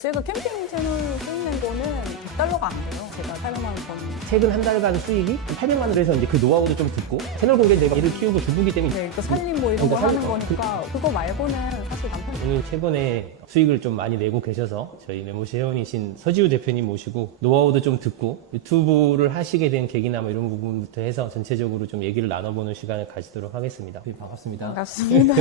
제가 캠핑 채널 수익 낸 거는 100달러가 안 돼요. 제가 촬영하는 거는. 최근 한 달간 수익이 800만 원을 해서 이제 그 노하우도 좀 듣고 채널 공개 내가 일을 키우고 두부기 때문에 네, 그 살림 뭐 이런 거 하는 거니까 그거 말고는 사실 남편이 오늘 최근에 수익을 좀 많이 내고 계셔서 저희 메모시 회원이신 서지우 대표님 모시고 노하우도 좀 듣고 유튜브를 하시게 된 계기나 뭐 이런 부분부터 해서 전체적으로 좀 얘기를 나눠보는 시간을 가지도록 하겠습니다. 반갑습니다. 반갑습니다.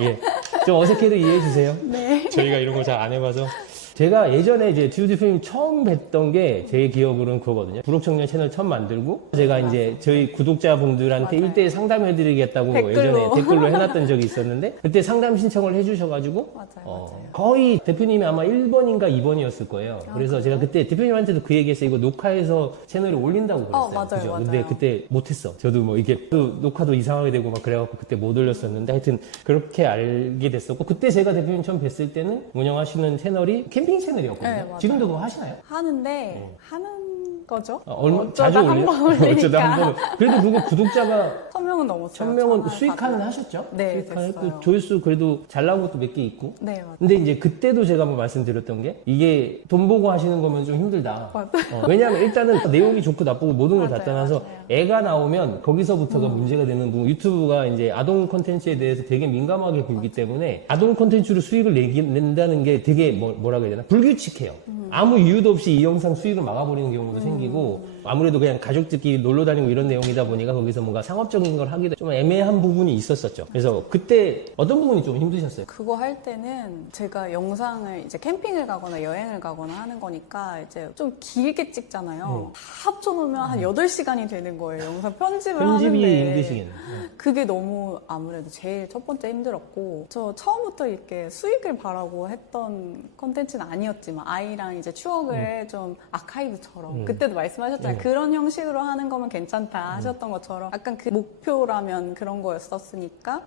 예, 좀 어색해도 이해해 주세요. 네. 저희가 이런 거 잘 안 해봐서. 제가 예전에 이제 지우 대표님 처음 뵀던 게 제 기억으로는 그거거든요. 부록청년 채널 처음 만들고 제가 이제 저희 구독자분들한테 맞아요. 1대1 상담해드리겠다고 댓글로. 예전에 댓글로 해놨던 적이 있었는데 그때 상담 신청을 해주셔가지고 맞아요. 거의 대표님이 아마 1번인가 2번이었을 거예요. 그래서 제가 그때 대표님한테도 그 얘기했어요. 이거 녹화해서 채널에 올린다고 그랬어요. 맞아요, 그죠? 맞아요. 근데 그때 못했어. 저도 뭐 이게 또 녹화도 이상하게 되고 막 그래갖고 그때 못 올렸었는데 하여튼 그렇게 알게 됐었고 그때 제가 대표님 처음 뵀을 때는 운영하시는 채널이 캠핑 채널이었거든요. 네, 맞아요. 지금도 그거 하시나요? 하는데 하는 거죠. 얼마 자주 어쩌다 올려? 한번 올리니까. 어쩌다 한 번. 그래도 그거 구독자가 1000명은 넘었어요. 1000명은 수익화는 4,000. 하셨죠? 네, 수익화는 됐어요. 했고 조회수 그래도 잘 나온 것도 몇 개 있고. 네, 맞아요. 근데 이제 그때도 제가 한번 말씀드렸던 게 이게 돈 보고 하시는 거면 좀 힘들다. 맞아요. 왜냐하면 일단은 내용이 좋고 나쁘고 모든 걸 다 맞아요, 떠나서 맞아요. 애가 나오면 거기서부터가 문제가 되는 부분. 유튜브가 이제 아동 콘텐츠에 대해서 되게 민감하게 굴기 때문에 아동 콘텐츠로 수익을 낸다는 게 되게 뭐라고 해야 되나? 불규칙해요. 아무 이유도 없이 이 영상 수익을 막아버리는 경우도 생기고 아무래도 그냥 가족들끼리 놀러 다니고 이런 내용이다 보니까 거기서 뭔가 상업적인 걸 하기도 좀 애매한 부분이 있었었죠. 그래서 그때 어떤 부분이 좀 힘드셨어요? 그거 할 때는 제가 영상을 이제 캠핑을 가거나 여행을 가거나 하는 거니까 이제 좀 길게 찍잖아요. 다 합쳐놓으면 한 8시간이 되는 거예요. 영상 편집을 편집이 하는데. 힘드시겠네요. 그게 너무 아무래도 제일 첫 번째 힘들었고 저 처음부터 이렇게 수익을 바라고 했던 컨텐츠는 아니었지만 아이랑 이제 추억을 좀 아카이브처럼 그때도 말씀하셨잖아요. 그런 형식으로 하는 거면 괜찮다 하셨던 것처럼 약간 그 목표라면 그런 거였었으니까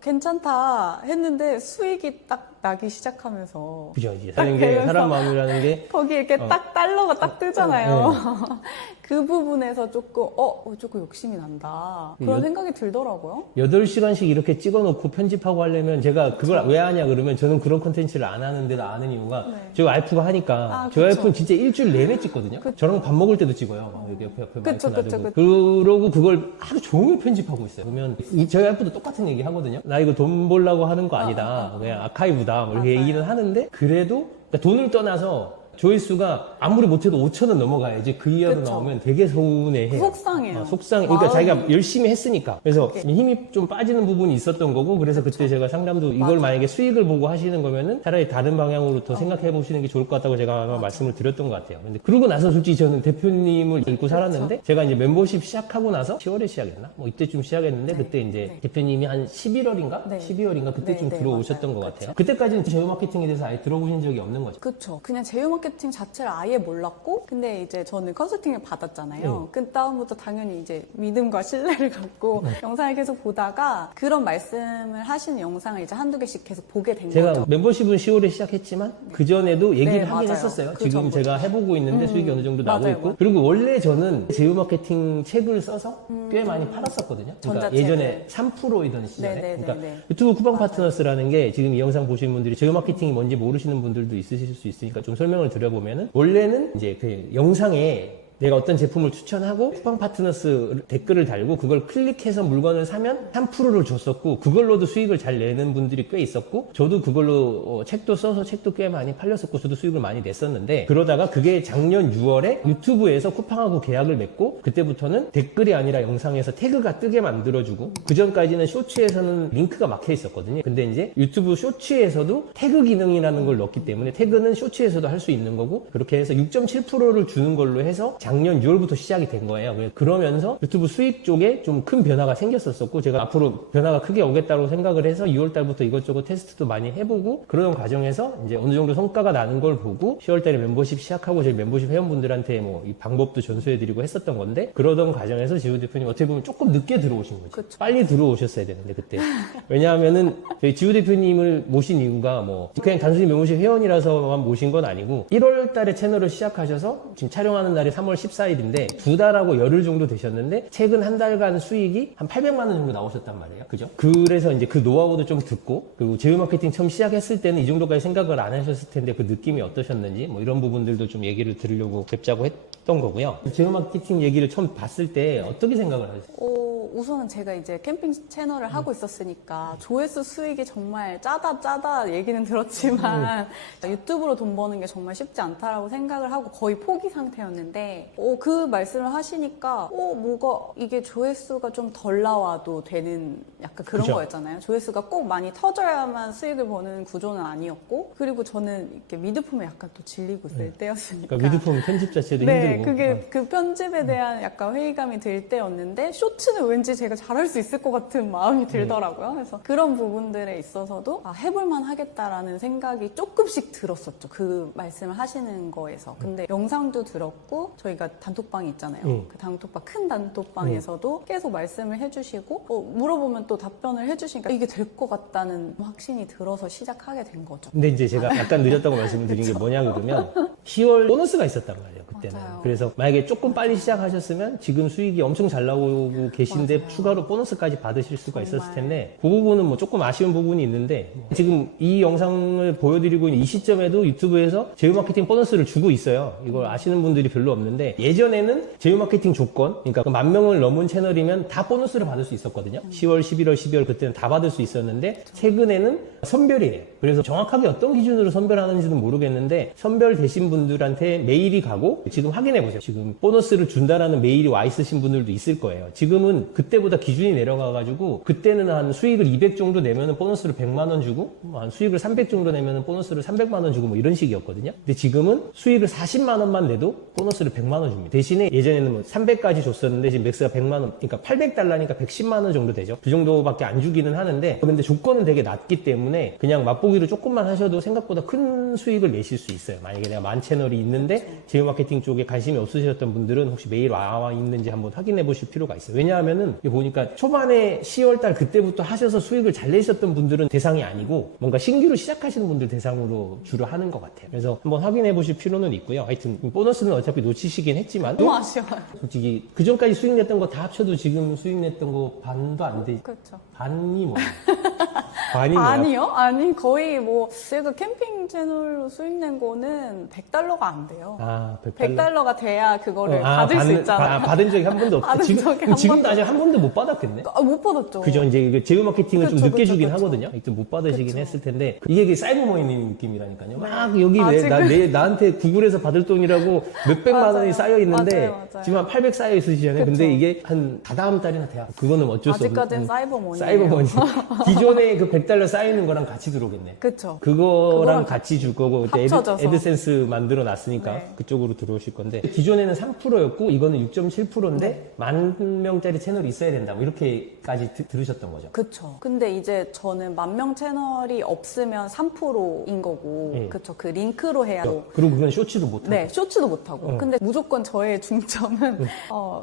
괜찮다 했는데 수익이 딱 나기 시작하면서 그죠, 이제 사는 게 되면서 사람 마음이라는 게 거기 이렇게 딱 달러가 딱 뜨잖아요. 그 부분에서 조금 조금 욕심이 난다 그런 생각이 들더라고요. 8시간씩 이렇게 찍어놓고 편집하고 하려면 제가 그걸 왜 하냐 그러면 저는 그런 콘텐츠를 안 하는데도 아는 이유가 저희 와이프가 하니까 저희 와이프는 진짜 일주일 내내 찍거든요. 저랑 밥 먹을 때도 찍어요. 막 이렇게 옆에 그쵸, 마이크 그쵸, 놔두고. 그러고 그걸 하루 종일 편집하고 있어요. 그러면 저희 와이프도 똑같은 얘기 하거든요. 나 이거 돈 벌려고 하는 거 아니다. 그냥 아카이브다. 뭐 이렇게 얘기는 하는데 그래도 그러니까 돈을 떠나서 조회수가 아무리 못해도 5,000원 넘어가야지 그 이하로 그쵸. 나오면 되게 서운해해요. 속상해요. 속상해. 그러니까 마음이. 자기가 열심히 했으니까. 그래서 힘이 좀 빠지는 부분이 있었던 거고 그래서 그때 제가 상담도 이걸 만약에 수익을 보고 하시는 거면은 차라리 다른 방향으로 더 생각해 보시는 게 좋을 것 같다고 제가 아마 말씀을 드렸던 것 같아요. 근데 그러고 나서 솔직히 저는 대표님을 잊고 살았는데 제가 이제 멤버십 시작하고 나서 10월에 시작했나? 뭐 이때쯤 시작했는데 그때 이제 대표님이 한 11월인가? 네. 12월인가 그때쯤 네, 들어오셨던 맞아요. 것 같아요. 그때까지는 제휴 마케팅에 대해서 아예 들어보신 적이 없는 거죠. 그쵸. 그냥 제휴 마케팅 자체를 아예 몰랐고, 근데 이제 저는 컨설팅을 받았잖아요. 그 다음부터 당연히 이제 믿음과 신뢰를 갖고 영상을 계속 보다가 그런 말씀을 하시는 영상을 이제 한두 개씩 계속 보게 된 제가 거죠. membership은 10월에 시작했지만 그전에도 얘기를 네, 하긴 맞아요. 했었어요. 그 지금 전부터. 제가 해보고 있는데 수익이 어느 정도 나고 맞아요, 있고 맞아요. 그리고 원래 저는 제휴 마케팅 책을 써서 꽤 많이 팔았었거든요. 그러니까 전자책을. 예전에 3%이던 시절에 네네네네. 그러니까 유튜브 쿠팡 파트너스라는 게 지금 이 영상 보시는 분들이 제휴 마케팅이 뭔지 모르시는 분들도 있으실 수 있으니까 좀 설명을 드려보면은 원래는 이제 그 영상에 내가 어떤 제품을 추천하고 쿠팡 파트너스 댓글을 달고 그걸 클릭해서 물건을 사면 3%를 줬었고 그걸로도 수익을 잘 내는 분들이 꽤 있었고 저도 그걸로 책도 써서 책도 꽤 많이 팔렸었고 저도 수익을 많이 냈었는데 그러다가 그게 작년 6월에 유튜브에서 쿠팡하고 계약을 맺고 그때부터는 댓글이 아니라 영상에서 태그가 뜨게 만들어주고 그 전까지는 쇼츠에서는 링크가 막혀 있었거든요. 근데 이제 유튜브 쇼츠에서도 태그 기능이라는 걸 넣었기 때문에 태그는 쇼츠에서도 할 수 있는 거고 그렇게 해서 6.7%를 주는 걸로 해서 작년 6월부터 시작이 된 거예요. 그러면서 유튜브 수익 쪽에 좀 큰 변화가 생겼었고 제가 앞으로 변화가 크게 오겠다고 생각을 해서 6월 달부터 이것저것 테스트도 많이 해보고 그러는 과정에서 이제 어느 정도 성과가 나는 걸 보고 10월 달에 멤버십 시작하고 저희 멤버십 회원분들한테 뭐 이 방법도 전수해드리고 했었던 건데 그러던 과정에서 지우 대표님 어떻게 보면 조금 늦게 들어오신 거죠. 그쵸. 빨리 들어오셨어야 되는데 그때 왜냐하면은 저희 지우 대표님을 모신 이유가 뭐 그냥 단순히 멤버십 회원이라서만 모신 건 아니고 1월 달에 채널을 시작하셔서 지금 촬영하는 날이 3월 14일인데 2달하고 열흘 정도 되셨는데 최근 한 달간 수익이 한 800만 원 정도 나오셨단 말이에요. 그죠? 그래서 이제 그 노하우도 좀 듣고, 그리고 제휴 마케팅 처음 시작했을 때는 이 정도까지 생각을 안 하셨을 텐데 그 느낌이 어떠셨는지 뭐 이런 부분들도 좀 얘기를 들으려고 뵙자고 했던 거고요. 제휴 마케팅 얘기를 처음 봤을 때 어떻게 생각을 하셨어요? 우선은 제가 이제 캠핑 채널을 하고 있었으니까 조회수 수익이 정말 짜다 얘기는 들었지만 유튜브로 돈 버는 게 정말 쉽지 않다라고 생각을 하고 거의 포기 상태였는데 그 말씀을 하시니까 뭐가 이게 조회수가 좀 덜 나와도 되는 약간 그런 그죠. 거였잖아요. 조회수가 꼭 많이 터져야만 수익을 버는 구조는 아니었고, 그리고 저는 이렇게 미드폼에 약간 또 질리고 있을 때였으니까. 그러니까 미드폼 편집 자체도 네, 힘들고. 그게 그 편집에 대한 약간 회의감이 들 때였는데 쇼츠는 왠지 제가 잘할 수 있을 것 같은 마음이 들더라고요. 그래서 그런 부분들에 있어서도 해볼만 하겠다라는 생각이 조금씩 들었었죠. 그 말씀을 하시는 거에서. 근데 영상도 들었고 저희가 단톡방이 있잖아요. 그 단톡방, 큰 단톡방에서도 계속 말씀을 해주시고 물어보면 또 답변을 해주시니까 이게 될 것 같다는 확신이 들어서 시작하게 된 거죠. 근데 이제 제가 약간 늦었다고 말씀드린 게 뭐냐 그러면 10월 보너스가 있었단 말이에요. 그때는. 맞아요. 그래서 만약에 조금 빨리 시작하셨으면 지금 수익이 엄청 잘 나오고 계신데 맞아요. 추가로 보너스까지 받으실 수가 정말. 있었을 텐데 그 부분은 뭐 조금 아쉬운 부분이 있는데 지금 이 영상을 보여드리고 있는 이 시점에도 유튜브에서 제휴 마케팅 보너스를 주고 있어요. 이걸 아시는 분들이 별로 없는데 예전에는 제휴 마케팅 조건, 그러니까 그 10,000명을 넘은 채널이면 다 보너스를 받을 수 있었거든요. 10월, 11월, 12월 그때는 다 받을 수 있었는데 최근에는 선별이래요. 그래서 정확하게 어떤 기준으로 선별하는지는 모르겠는데 선별되신 분들한테 메일이 가고 지금 확인해 보세요. 지금 보너스를 준다라는 메일이 와 있으신 분들도 있을 거예요. 지금은 그때보다 기준이 내려가가지고 그때는 한 수익을 200 정도 내면은 보너스를 100만 원 주고 한 수익을 300 정도 내면은 보너스를 300만 원 주고 뭐 이런 식이었거든요. 근데 지금은 수익을 40만 원만 내도 보너스를 100만 원 줍니다. 대신에 예전에는 뭐 300까지 줬었는데 지금 맥스가 100만 원, 그러니까 800달러니까 110만 원 정도 되죠. 그 정도밖에 안 주기는 하는데 근데 조건은 되게 낮기 때문에 그냥 맛보기로 조금만 하셔도 생각보다 큰 수익을 내실 수 있어요. 만약에 내가 만 채널이 있는데 제휴 마케팅 쪽에 관심이 없으셨던 분들은 혹시 메일 와 있는지 한번 확인해 보실 필요가 있어요. 왜냐하면은 보니까 초반에 10월달 그때부터 하셔서 수익을 잘 내셨던 분들은 대상이 아니고 뭔가 신규로 시작하시는 분들 대상으로 주로 하는 것 같아요. 그래서 한번 확인해 보실 필요는 있고요. 하여튼 보너스는 어차피 놓치시긴 했지만 너무 아쉬워요. 솔직히 그 전까지 수익 냈던 거 다 합쳐도 지금 수익 냈던 거 반도 안 되지. 그렇죠. 반이 뭐야? 반이 뭐야? 아니요? 아니, 거의 뭐, 제가 캠핑 채널로 수익 낸 거는 100달러가 안 돼요. 아, 100달러가 돼야 그거를 받을 수 있잖아요. 받은 적이 한 번도 없어. 받은 적이 한 지금도 번도 아직 한 번도 못 받았겠네. 못 받았죠. 그죠. 이제 이게 제휴 마케팅을 좀 그쵸, 늦게 그쵸, 주긴 그쵸. 하거든요. 하여튼 못 받으시긴 그쵸. 했을 텐데 이게 사이버 머니 느낌이라니까요. 막 여기 지금. 나한테 구글에서 받을 돈이라고 몇백만 맞아요. 원이 쌓여 있는데 맞아요. 지금 한 800 쌓여 있으시잖아요. 그쵸. 근데 이게 한 다다음 달이나 돼요. 그거는 어쩔 수 없는. 아직까지는 사이버머니. 사이버 머니. 기존에 그 100달러 쌓여 있는 거랑 같이 들어오겠네. 그쵸. 그거랑 같이 줄 거고 그때 합쳐져서. 애드센스 만들어 놨으니까 네. 그쪽으로 들어오실 건데 기존에는 3%였고 이거는 6.7%인데 네. 10,000명짜리 채널이 있어야 된다 뭐 이렇게까지 들으셨던 거죠. 그쵸. 근데 이제 저는 10,000명 채널이 없으면 3%인 거고, 그쵸. 그 링크로 해야 또. 그리고 그건 쇼츠도 못하고 네, 쇼츠도 못하고. 근데 무조건 저의 중점은,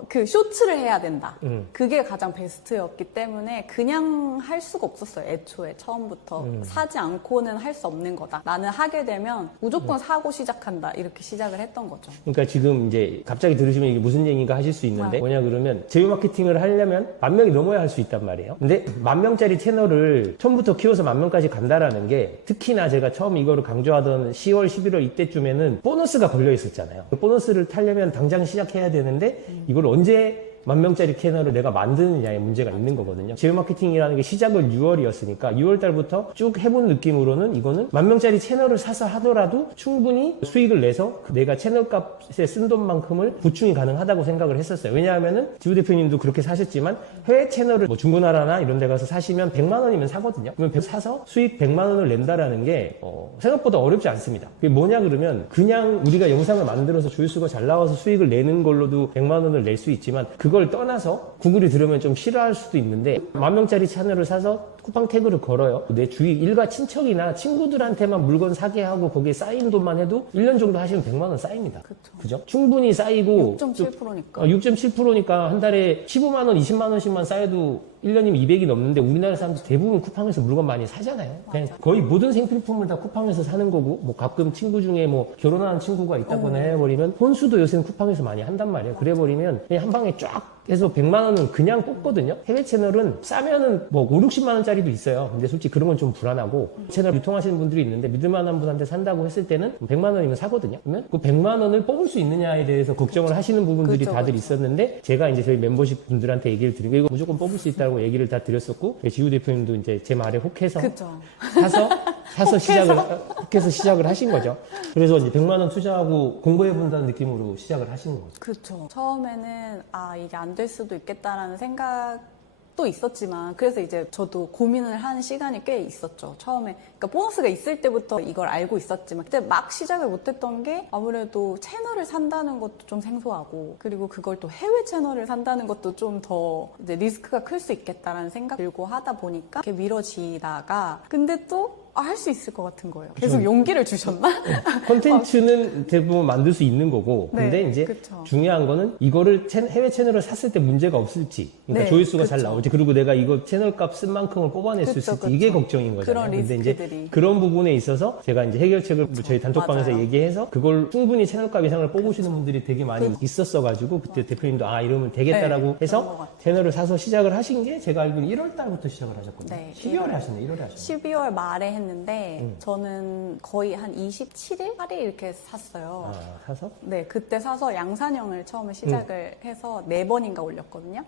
그 쇼츠를 해야 된다. 그게 가장 베스트였기 때문에 그냥 할 수가 없었어요. 애초에 처음부터. 사지 않고는 할 수 없는 거다. 나는 하게 되면 무조건 사고 시작한다. 이렇게 시작을 했던 거죠. 그러니까 지금 이제 갑자기 들으시면 이게 무슨 얘기인가 하실 수 있는데 뭐냐 그러면 제휴 마케팅을 하려면 10,000명이 넘어야 할 수 있단 말이에요. 근데 10,000명짜리 채널을 처음부터 키워서 10,000명까지 간다라는 게 특히나 제가 처음 이거를 강조하던 10월, 11월 이때쯤에는 보너스가 걸려 있었잖아요. 그 보너스를 타려면 당장 시작해야 되는데 이걸 언제 10,000명짜리 채널을 내가 만드느냐에 문제가 있는 거거든요. 제휴 마케팅이라는 게 시작을 6월이었으니까 6월 달부터 쭉 해본 느낌으로는 이거는 10,000명짜리 채널을 사서 하더라도 충분히 수익을 내서 내가 채널 값에 쓴 돈만큼을 보충이 가능하다고 생각을 했었어요. 왜냐하면은 지우 대표님도 그렇게 사셨지만 해외 채널을 뭐 중고나라나 이런 데 가서 사시면 100만 원이면 사거든요. 그러면 사서 수익 100만 원을 낸다라는 게 생각보다 어렵지 않습니다. 그게 뭐냐 그러면 그냥 우리가 영상을 만들어서 조회수가 잘 나와서 수익을 내는 걸로도 100만 원을 낼 수 있지만 그걸 떠나서 구글이 들으면 좀 싫어할 수도 있는데 10,000명짜리 채널을 사서 쿠팡 태그를 걸어요. 내 주위 일가 친척이나 친구들한테만 물건 사게 하고 거기에 쌓인 돈만 해도 1년 정도 하시면 100만 원 쌓입니다. 그죠? 충분히 쌓이고 6.7%니까. 6.7%니까 한 달에 15만 원, 20만 원씩만 쌓여도 1년이면 200이 넘는데 우리나라 사람들 대부분 쿠팡에서 물건 많이 사잖아요. 그냥 거의 모든 생필품을 다 쿠팡에서 사는 거고 뭐 가끔 친구 중에 뭐 결혼하는 친구가 있다거나 해버리면 혼수도 요새는 쿠팡에서 많이 한단 말이에요. 그래버리면 그냥 한 방에 쫙 해서 100만 원은 그냥 뽑거든요. 해외 채널은 싸면은 뭐 5, 60만 원짜리도 있어요. 근데 솔직히 그런 건 좀 불안하고 채널 유통하시는 분들이 있는데 믿을만한 분한테 산다고 했을 때는 100만 원이면 사거든요. 그러면 그 100만 원을 뽑을 수 있느냐에 대해서 걱정을 하시는 부분들이 다들 있었는데 제가 이제 저희 멤버십 분들한테 얘기를 드리고 이거 무조건 뽑을 수 있다고 얘기를 다 드렸었고 지우 대표님도 이제 제 말에 혹해서 혹해서 시작을 하신 거죠. 그래서 이제 100만 원 투자하고 공부해 본다는 느낌으로 시작을 하시는 거죠. 그렇죠. 처음에는 이게 안 될 수도 있겠다라는 생각도 있었지만 그래서 이제 저도 고민을 한 시간이 꽤 있었죠. 처음에 그러니까 보너스가 있을 때부터 이걸 알고 있었지만 그때 막 시작을 못했던 게 아무래도 채널을 산다는 것도 좀 생소하고 그리고 그걸 또 해외 채널을 산다는 것도 좀 더 이제 리스크가 클 수 있겠다라는 생각 들고 하다 보니까 이렇게 미뤄지다가 근데 또 할 수 있을 것 같은 거예요. 계속 용기를 주셨나? 콘텐츠는 대부분 만들 수 있는 거고 근데 이제 중요한 거는 이거를 해외 채널을 샀을 때 문제가 없을지 그러니까 조회수가 잘 나올지 그리고 내가 이거 채널 값 쓴 만큼을 뽑아낼 수 있을지 이게 걱정인 거잖아요. 그런 근데 리스크들이. 이제 그런 부분에 있어서 제가 이제 해결책을 저희 단톡방에서 얘기해서 그걸 충분히 채널 값 이상을 뽑으시는 분들이 되게 많이 있었어가지고 그때 대표님도 이러면 되겠다라고 해서 채널을 사서 시작을 하신 게 제가 알기로는 1월 달부터 시작을 하셨거든요. 12월에 하셨네, 1월에 하셨네. 12월 말에 했는데 저는 거의 한 27일? 8일 이렇게 샀어요. 사서? 네, 그때 사서 양산형을 처음에 시작을 해서 4번인가 올렸거든요.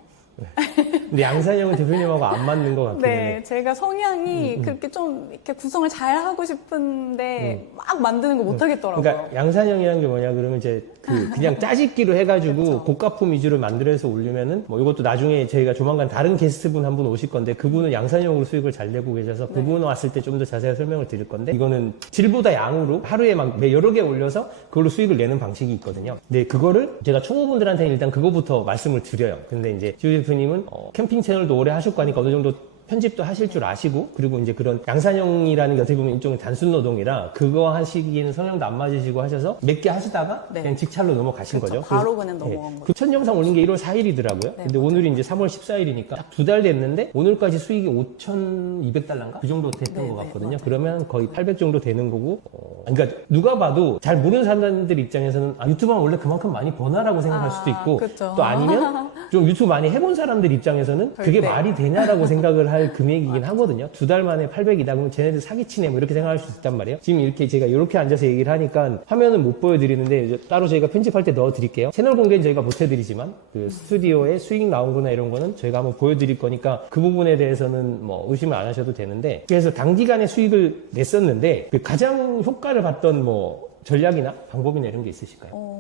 근데 양산형은 대표님하고 안 맞는 것 같긴 해요. 네, 제가 성향이 그렇게 좀 이렇게 구성을 잘 하고 싶은데 막 만드는 거 못 하겠더라고요. 그러니까 양산형이라는 게 뭐냐 그러면 이제 그냥 짜집기로 해가지고 고가품 위주로 만들어서 올리면은 뭐 이것도 나중에 저희가 조만간 다른 게스트분 한 분 오실 건데 그분은 양산형으로 수익을 잘 내고 계셔서 그분 왔을 때 좀 더 자세히 설명을 드릴 건데 이거는 질보다 양으로 하루에 막 여러 개 올려서 그걸로 수익을 내는 방식이 있거든요. 근데 그거를 제가 초보분들한테는 일단 그거부터 말씀을 드려요. 근데 이제 지우 대표님은 캠핑 채널도 오래 하셨고 하니까 어느 정도 편집도 하실 줄 아시고 그리고 이제 그런 양산형이라는 게 어떻게 보면 일종의 단순 노동이라 그거 하시기에는 성향도 안 맞으시고 하셔서 몇 개 하시다가 그냥 직찰로 넘어가신 거죠. 바로 그냥 넘어간 거죠. 그 첫 영상 올린 게 1월 4일이더라고요. 근데 오늘이 이제 3월 14일이니까 딱 2달 됐는데 오늘까지 수익이 5,200달러인가? 그 정도 됐던 것 같거든요. 그러면 거의 800 정도 되는 거고 그러니까 누가 봐도 잘 모르는 사람들 입장에서는 유튜브는 원래 그만큼 많이 버나라고 생각할 수도 있고 또 아니면 좀 유튜브 많이 해본 사람들 입장에서는 그게 말이 되냐라고 생각을 할 금액이긴 하거든요. 2달 만에 800이다 그러면 쟤네들 사기치네 뭐 이렇게 생각할 수 있단 말이에요. 지금 이렇게 제가 이렇게 앉아서 얘기를 하니까 화면은 못 보여드리는데 이제 따로 저희가 편집할 때 넣어드릴게요. 채널 공개는 저희가 못 해드리지만 그 스튜디오에 수익 나온 거나 이런 거는 저희가 한번 보여드릴 거니까 그 부분에 대해서는 뭐 의심을 안 하셔도 되는데 그래서 단기간에 수익을 냈었는데 그 가장 효과를 봤던 뭐 전략이나 방법이나 이런 게 있으실까요?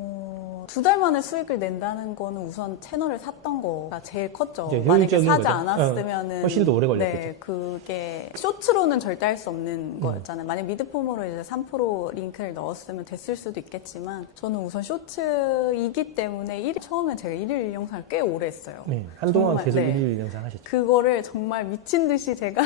2달 만에 수익을 낸다는 거는 우선 채널을 샀던 거가 제일 컸죠. 이제 만약에 사지 거죠. 않았으면은 훨씬 더 오래 걸렸겠죠. 네, 그게 쇼츠로는 절대 할 수 없는 거였잖아요. 만약 미드폼으로 이제 3% 링크를 넣었으면 됐을 수도 있겠지만 저는 우선 쇼츠이기 때문에 처음에 제가 1일 영상을 꽤 오래 했어요. 네, 한동안 정말, 계속 1일 영상 하셨죠. 그거를 정말 미친 듯이 제가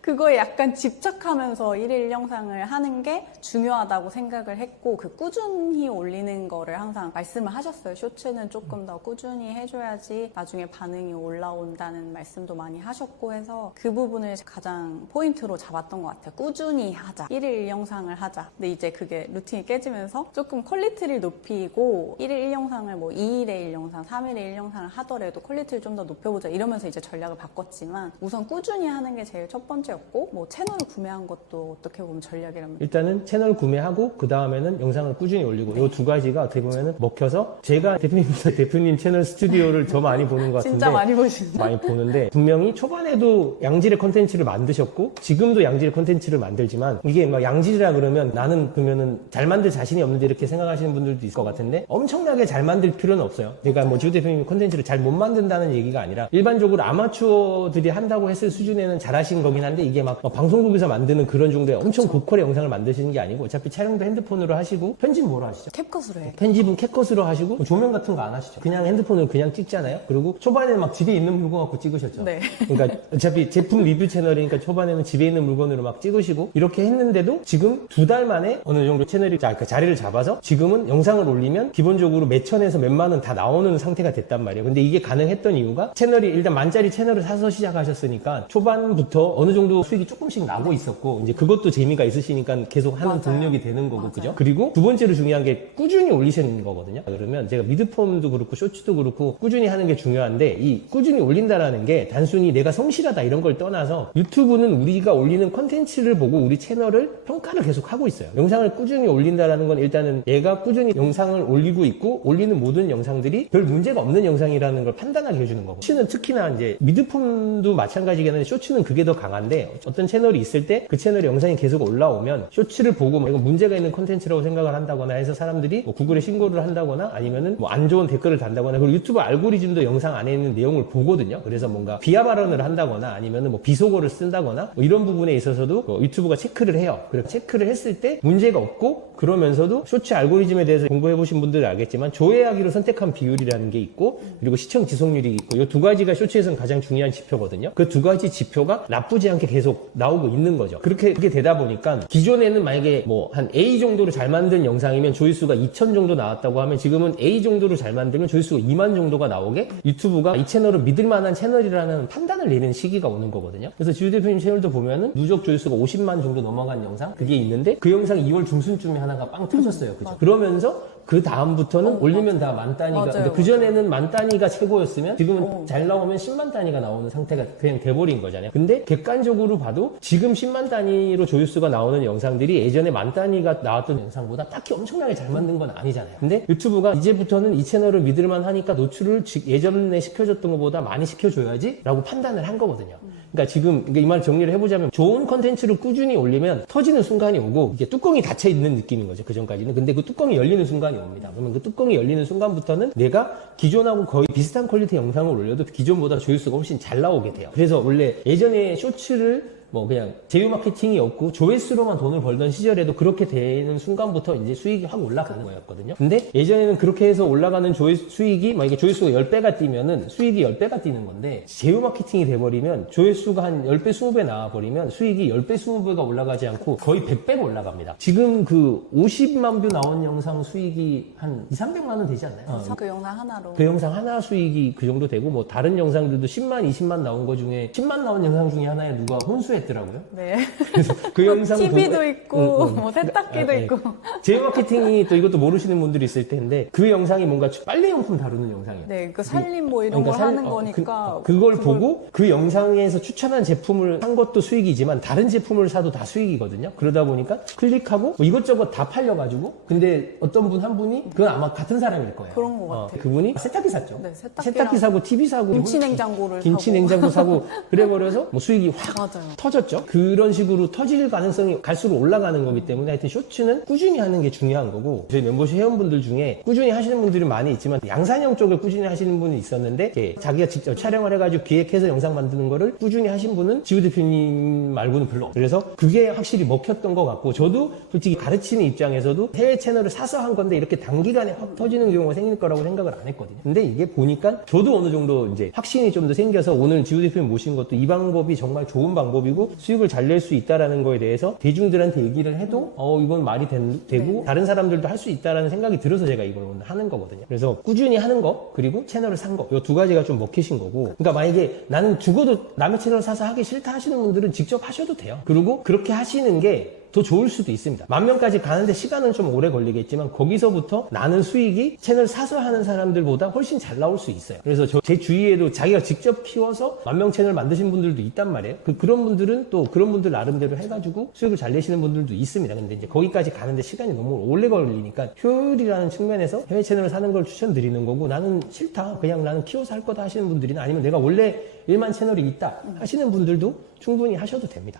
그거에 약간 집착하면서 1일 영상을 하는 게 중요하다고 생각을 했고 그 꾸준히 올리는 거를 항상 말씀을 하셨어요. 쇼츠는 조금 더 꾸준히 해줘야지 나중에 반응이 올라온다는 말씀도 많이 하셨고 해서 그 부분을 가장 포인트로 잡았던 것 같아요. 꾸준히 하자. 1일 영상을 하자. 근데 이제 그게 루틴이 깨지면서 조금 퀄리티를 높이고 1일 1영상을 뭐 2일에 1영상, 3일에 1영상을 하더라도 퀄리티를 좀 더 높여보자 이러면서 이제 전략을 바꿨지만 우선 꾸준히 하는 게 제일 첫 번째 였고 뭐 채널을 구매한 것도 어떻게 보면 전략이라면 일단은 채널 구매하고 그 다음에는 영상을 꾸준히 올리고 이 두 가지가 어떻게 보면은 먹혀서 제가 대표님보다 대표님 채널 스튜디오를 더 많이 보는 것 같은데 진짜 많이 보시는 많이 보는데 분명히 초반에도 양질의 컨텐츠를 만드셨고 지금도 양질의 컨텐츠를 만들지만 이게 막 양질이라 그러면 나는 그러면은 잘 만들 자신이 없는데 이렇게 생각하시는 분들도 있을 것 같은데 엄청나게 잘 만들 필요는 없어요. 그러니까 뭐 지우 대표님 컨텐츠를 잘 못 만든다는 얘기가 아니라 일반적으로 아마추어들이 한다고 했을 수준에는 잘하신 거긴 한데 한데 이게 막 방송국에서 만드는 그런 정도의 엄청 고퀄의 영상을 만드시는 게 아니고 어차피 촬영도 핸드폰으로 하시고 편집 뭐로 하시죠? 캡컷으로 해. 편집은 캡컷으로 하시고 조명 같은 거 안 하시죠? 그냥 핸드폰으로 그냥 찍잖아요. 그리고 초반에는 막 집에 있는 물건 갖고 찍으셨죠? 네. 그러니까 어차피 제품 리뷰 채널이니까 초반에는 집에 있는 물건으로 막 찍으시고 이렇게 했는데도 지금 2달 만에 어느 정도 채널이 그 자리를 잡아서 지금은 영상을 올리면 기본적으로 몇천에서 몇만 원 다 나오는 상태가 됐단 말이에요. 근데 이게 가능했던 이유가 채널이 일단 만짜리 채널을 사서 시작하셨으니까 초반부터 어느 정도 수익이 조금씩 나고 있었고 이제 그것도 재미가 있으시니까 계속 하는 맞아요. 동력이 되는 거고 맞아요. 그죠? 그리고 두 번째로 중요한 게 꾸준히 올리시는 거거든요. 그러면 제가 미드폼도 그렇고 쇼츠도 그렇고 꾸준히 하는 게 중요한데 이 꾸준히 올린다라는 게 단순히 내가 성실하다 이런 걸 떠나서 유튜브는 우리가 올리는 컨텐츠를 보고 우리 채널을 평가를 계속 하고 있어요. 영상을 꾸준히 올린다라는 건 일단은 얘가 꾸준히 영상을 올리고 있고 올리는 모든 영상들이 별 문제가 없는 영상이라는 걸 판단하게 해주는 거고 쇼츠는 특히나 이제 미드폼도 마찬가지긴 한데 쇼츠는 그게 더 강한데 어떤 채널이 있을 때 그 채널의 영상이 계속 올라오면 쇼츠를 보고 이거 문제가 있는 컨텐츠라고 생각을 한다거나 해서 사람들이 뭐 구글에 신고를 한다거나 아니면은 뭐 안 좋은 댓글을 단다거나 그리고 유튜브 알고리즘도 영상 안에 있는 내용을 보거든요. 그래서 뭔가 비하 발언을 한다거나 아니면은 뭐 비속어를 쓴다거나 뭐 이런 부분에 있어서도 유튜브가 체크를 해요. 그래서 체크를 했을 때 문제가 없고 그러면서도 쇼츠 알고리즘에 대해서 공부해 보신 분들은 알겠지만 조회하기로 선택한 비율이라는 게 있고 그리고 시청 지속률이 있고 이 두 가지가 쇼츠에서는 가장 중요한 지표거든요. 그 두 가지 지표가 나쁘지 않게 계속 나오고 있는 거죠. 그렇게 되다 보니까 기존에는 만약에 뭐 한 A 정도로 잘 만든 영상이면 조회수가 2,000 정도 나왔다고 하면 지금은 A 정도로 잘 만들면 조회수가 2만 정도가 나오게 유튜브가 이 채널을 믿을 만한 채널이라는 판단을 내는 시기가 오는 거거든요. 그래서 지우 대표님 채널도 보면은 누적 조회수가 50만 정도 넘어간 영상 그게 있는데 그 영상이 2월 중순쯤에 하나가 빵 터졌어요. 그죠? 그러면서 그 다음부터는 올리면 다 만 단위가 맞아요, 근데 그 전에는 만 단위가 최고였으면 지금은 잘 나오면 10만 단위가 나오는 상태가 그냥 돼버린 거잖아요. 근데 객관적으로 봐도 지금 10만 단위로 조회수가 나오는 영상들이 예전에 만 단위가 나왔던 영상보다 딱히 엄청나게 잘 만든 건 아니잖아요. 근데 유튜브가 이제부터는 이 채널을 믿을만 하니까 노출을 예전에 시켜줬던 것보다 많이 시켜줘야지 라고 판단을 한 거거든요. 그러니까 지금 이 말 정리를 해보자면 좋은 컨텐츠를 꾸준히 올리면 터지는 순간이 오고 이게 뚜껑이 닫혀 있는 느낌인 거죠. 그 전까지는. 근데 그 뚜껑이 열리는 순간이 옵니다. 그러면 그 뚜껑이 열리는 순간부터는 내가 기존하고 거의 비슷한 퀄리티 영상을 올려도 기존보다 조회수가 훨씬 잘 나오게 돼요. 그래서 원래 예전에 쇼츠를 뭐 그냥 제휴 마케팅이 없고 조회수로만 돈을 벌던 시절에도 그렇게 되는 순간부터 이제 수익이 확 올라가는 거였거든요. 근데 예전에는 그렇게 해서 올라가는 수익이 막 이게 조회수가 10배가 뛰면은 수익이 10배가 뛰는 건데 제휴 마케팅이 돼버리면 조회수가 한 10배, 20배 나와버리면 수익이 10배, 20배가 올라가지 않고 거의 100배가 올라갑니다. 지금 그 50만 뷰 나온 영상 수익이 한 2, 300만 원 되지 않나요? 그 영상 하나로. 그 영상 하나 수익이 그 정도 되고 뭐 다른 영상들도 10만, 20만 나온 거 중에 10만 나온 영상 중에 하나에 누가 혼수했더라고요. 네. 그래서 그 영상 TV도 있고 뭐 세탁기도 있고. 제휴 마케팅이 또 이것도 모르시는 분들이 있을 텐데 그 영상이 뭔가 빨래용품 다루는 영상이에요. 네, 그 살림 뭐 이런 그러니까 걸 하는 거니까. 그걸 보고 그 영상에서 추천한 제품을 산 것도 수익이지만 다른 제품을 사도 다 수익이거든요. 그러다 보니까 클릭하고 뭐 이것저것 다 팔려가지고 근데 어떤 분 한 분이 그건 아마 같은 사람일 거예요. 그런 것 같아요. 그분이 세탁기 샀죠. 네, 세탁기 사고 TV 사고 김치냉장고를 김치냉장고 사고 그래버려서 뭐 수익이 확 맞아요. 터졌죠. 그런 식으로 터질 가능성이 갈수록 올라가는 거기 때문에 하여튼 쇼츠는 꾸준히 하는 게 중요한 거고 저희 멤버십 회원분들 중에 꾸준히 하시는 분들이 많이 있지만 양산형 쪽을 꾸준히 하시는 분이 있었는데 이제 자기가 직접 촬영을 해가지고 기획해서 영상 만드는 거를 꾸준히 하신 분은 지우 대표님 말고는 별로 없어요. 그래서 그게 확실히 먹혔던 것 같고 저도 솔직히 가르치는 입장에서도 해외 채널을 사서 한 건데 이렇게 단기간에 확 터지는 경우가 생길 거라고 생각을 안 했거든요. 근데 이게 보니까 저도 어느 정도 이제 확신이 좀 더 생겨서 오늘 지우 대표님 모신 것도 이 방법이 정말 좋은 방법이고 수익을 잘 낼 수 있다라는 거에 대해서 대중들한테 얘기를 해도 이건 말이 되고 다른 사람들도 할 수 있다라는 생각이 들어서 제가 이걸 오늘 하는 거거든요. 그래서 꾸준히 하는 거 그리고 채널을 산 거 이 두 가지가 좀 먹히신 거고 그러니까 만약에 나는 죽어도 남의 채널 사서 하기 싫다 하시는 분들은 직접 하셔도 돼요. 그리고 그렇게 하시는 게 더 좋을 수도 있습니다. 10,000명까지 가는데 시간은 좀 오래 걸리겠지만 거기서부터 나는 수익이 채널 사서 하는 사람들보다 훨씬 잘 나올 수 있어요. 그래서 제 주위에도 자기가 직접 키워서 10,000명 채널 만드신 분들도 있단 말이에요. 그런 분들은 또 그런 분들 나름대로 해가지고 수익을 잘 내시는 분들도 있습니다. 근데 이제 거기까지 가는데 시간이 너무 오래 걸리니까 효율이라는 측면에서 해외 채널을 사는 걸 추천드리는 거고 나는 싫다. 그냥 나는 키워서 할 거다 하시는 분들이나 아니면 내가 원래 일만 채널이 있다 하시는 분들도 충분히 하셔도 됩니다.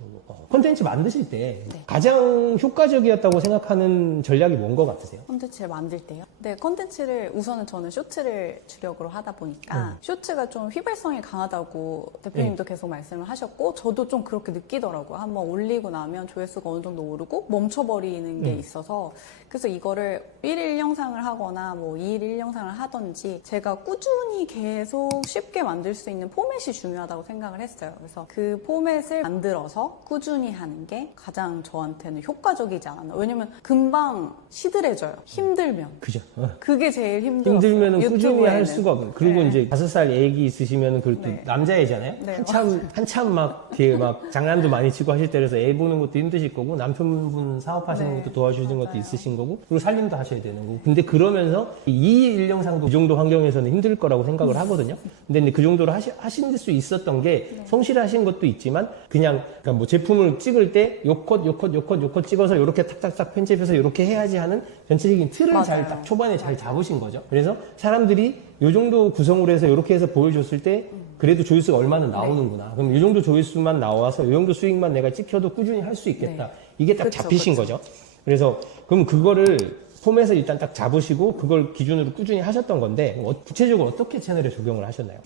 콘텐츠 만드실 때 가장 효과적이었다고 생각하는 전략이 뭔 것 같으세요? 콘텐츠를 만들 때요? 네, 콘텐츠를 우선은 저는 쇼츠를 주력으로 하다 보니까 쇼츠가 좀 휘발성이 강하다고 대표님도 계속 말씀을 하셨고 저도 좀 그렇게 느끼더라고요. 한번 올리고 나면 조회수가 어느 정도 오르고 멈춰버리는 게 있어서 그래서 이거를 1일 영상을 하거나 뭐 2일 1영상을 하던지 제가 꾸준히 계속 쉽게 만들 수 있는 포맷이 중요하다고 생각을 했어요. 그래서 그 포맷을 만들어서 꾸준히 하는 게 가장 저한테는 효과적이지 않았나. 왜냐면 금방 시들해져요. 힘들면. 그죠. 그게 제일 힘들었어요. 힘들면 꾸준히 유튜브에는. 할 수가 없고 그리고 네. 이제 5살 애기 있으시면 그것도 네. 남자애잖아요. 네, 한참 막 이렇게 막 장난도 많이 치고 하실 때라서 애 보는 것도 힘드실 거고 남편분 사업하시는 네, 것도 도와주시는 것도 맞아요. 있으신 거고 그리고 살림도 하셔야 되는 거고 근데 그러면서 이 1영상도 그 정도 환경에서는 힘들 거라고 생각을 하거든요. 근데 이제 그 정도로 하신 수 있었던 게 성실하신 것도 있지만 그냥 그러니까 뭐 제품을 찍을 때 요 컷 찍어서 이렇게 탁탁탁 편집해서 이렇게 해야지 하는 전체적인 틀을 맞아요. 잘 딱 초반에 잘 잡으신 거죠. 그래서 사람들이 요 정도 구성으로 해서 이렇게 해서 보여줬을 때 그래도 조회수가 얼마나 나오는구나. 그럼 이 정도 조회수만 나와서 이 정도 수익만 내가 찍혀도 꾸준히 할 수 있겠다. 네. 이게 딱 그쵸, 잡히신 그쵸. 거죠. 그래서 그럼 그거를 폼에서 일단 딱 잡으시고 그걸 기준으로 꾸준히 하셨던 건데 구체적으로 어떻게 채널에 적용을 하셨나요?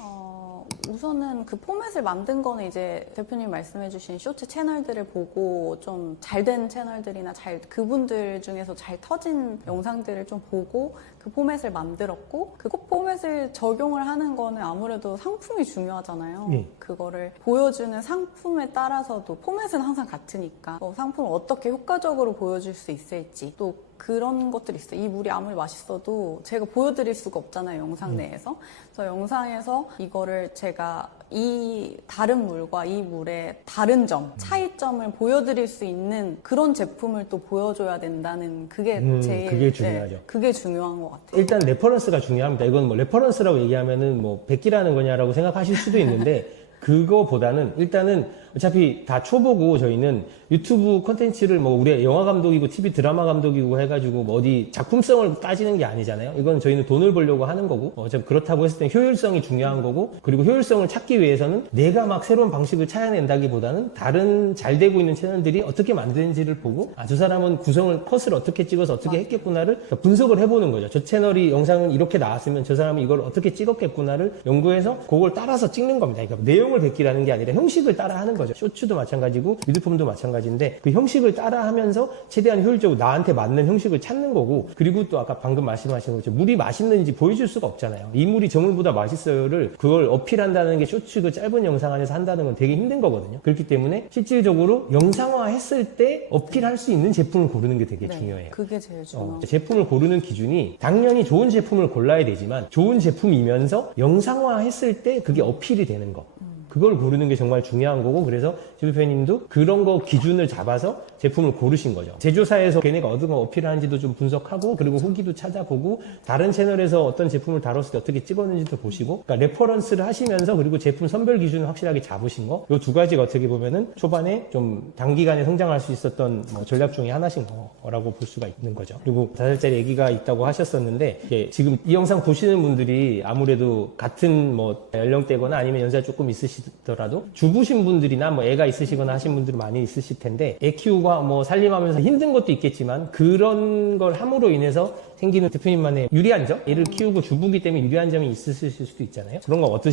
우선은 그 포맷을 만든 거는 이제 대표님 말씀해주신 쇼츠 채널들을 보고 좀 잘 된 채널들이나 그분들 중에서 잘 터진 영상들을 좀 보고 그 포맷을 만들었고 그 포맷을 적용을 하는 거는 아무래도 상품이 중요하잖아요. 그거를 보여주는 상품에 따라서도 포맷은 항상 같으니까 상품을 어떻게 효과적으로 보여줄 수 있을지 또 그런 것들이 있어요. 이 물이 아무리 맛있어도 제가 보여드릴 수가 없잖아요. 영상 내에서. 그래서 영상에서 이거를 제가 이 다른 물과 이 물의 다른 점, 차이점을 보여드릴 수 있는 그런 제품을 또 보여줘야 된다는 그게 제일 그게 중요하죠. 그게 중요한 것 같아요. 일단 레퍼런스가 중요합니다. 이건 뭐 레퍼런스라고 얘기하면은 뭐 백기라는 거냐라고 생각하실 수도 있는데 그거보다는 일단은 어차피 다 초보고 저희는 유튜브 콘텐츠를 뭐 우리 영화 감독이고 TV 드라마 감독이고 해가지고 뭐 어디 작품성을 따지는 게 아니잖아요. 이건 저희는 돈을 벌려고 하는 거고 어차피 그렇다고 했을 땐 효율성이 중요한 거고 그리고 효율성을 찾기 위해서는 내가 막 새로운 방식을 찾아낸다기보다는 다른 잘 되고 있는 채널들이 어떻게 만드는지를 보고 저 사람은 구성을 컷을 어떻게 찍어서 어떻게 했겠구나를 분석을 해보는 거죠. 저 채널이 영상은 이렇게 나왔으면 저 사람은 이걸 어떻게 찍었겠구나를 연구해서 그걸 따라서 찍는 겁니다. 그러니까 내용을 베끼라는 게 아니라 형식을 따라 하는 거죠. 쇼츠도 마찬가지고 미드폼도 마찬가지인데 그 형식을 따라 하면서 최대한 효율적으로 나한테 맞는 형식을 찾는 거고 그리고 또 아까 방금 말씀하신 것처럼 물이 맛있는지 보여줄 수가 없잖아요. 이 물이 저 물보다 맛있어요를 그걸 어필한다는 게 쇼츠 그 짧은 영상 안에서 한다는 건 되게 힘든 거거든요. 그렇기 때문에 실질적으로 영상화 했을 때 어필할 수 있는 제품을 고르는 게 되게 중요해요. 그게 제일 중요해요. 제품을 고르는 기준이 당연히 좋은 제품을 골라야 되지만 좋은 제품이면서 영상화 했을 때 그게 어필이 되는 거. 그걸 고르는 게 정말 중요한 거고 그래서 지부표님도 그런 거 기준을 잡아서 제품을 고르신 거죠. 제조사에서 걔네가 어떤 거 어필하는지도 좀 분석하고 그리고 후기도 찾아보고 다른 채널에서 어떤 제품을 다뤘을 때 어떻게 찍었는지도 보시고 그러니까 레퍼런스를 하시면서 그리고 제품 선별 기준을 확실하게 잡으신 거 이 두 가지가 어떻게 보면은 초반에 좀 단기간에 성장할 수 있었던 뭐 전략 중에 하나신 거라고 볼 수가 있는 거죠. 그리고 5살짜리 아기가 있다고 하셨었는데 지금 이 영상 보시는 분들이 아무래도 같은 뭐 연령대거나 아니면 연세 조금 있으시더라도 주부신 분들이나 뭐 애가 있으시거나 하신 분들이 많이 있으실 텐데 애 키우고 뭐 살림하면서 힘든 것도 있겠지만 그런 걸 함으로 인해서 생기는 대표님만의 유리한 점? 애를 키우고 주부기 때문에 유리한 점이 있으실 수도 있잖아요. 그런 거 어떤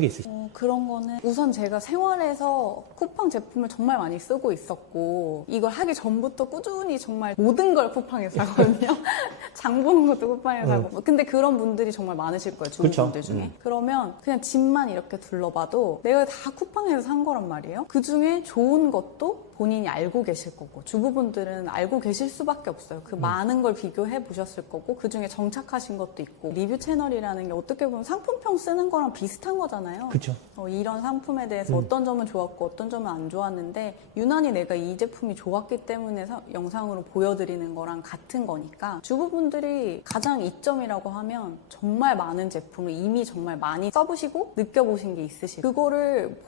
게 있으세요? 그런 거는 우선 제가 생활에서 쿠팡 제품을 정말 많이 쓰고 있었고 이걸 하기 전부터 꾸준히 정말 모든 걸 쿠팡에서 사거든요. 장 보는 것도 쿠팡에서 사고 근데 그런 분들이 정말 많으실 거예요. 주부분들 중에. 그러면 그냥 집만 이렇게 둘러봐도 내가 다 쿠팡에서 산 거란 말이에요. 그중에 좋은 것도 본인이 알고 계실 거고 주부분들은 알고 계실 수밖에 없어요. 그 많은 걸 비교해 보셨을 거고 그중에 정착하신 것도 있고 리뷰 채널이라는 게 어떻게 보면 상품평 쓰는 거랑 비슷한 거잖아요. 그렇죠. 이런 상품에 대해서 어떤 점은 좋았고 어떤 점은 안 좋았는데 유난히 내가 이 제품이 좋았기 때문에 영상으로 보여드리는 거랑 같은 거니까 주부분들이 가장 이점이라고 하면 정말 많은 제품을 이미 정말 많이 써보시고 느껴보신 게 있으시고 그거를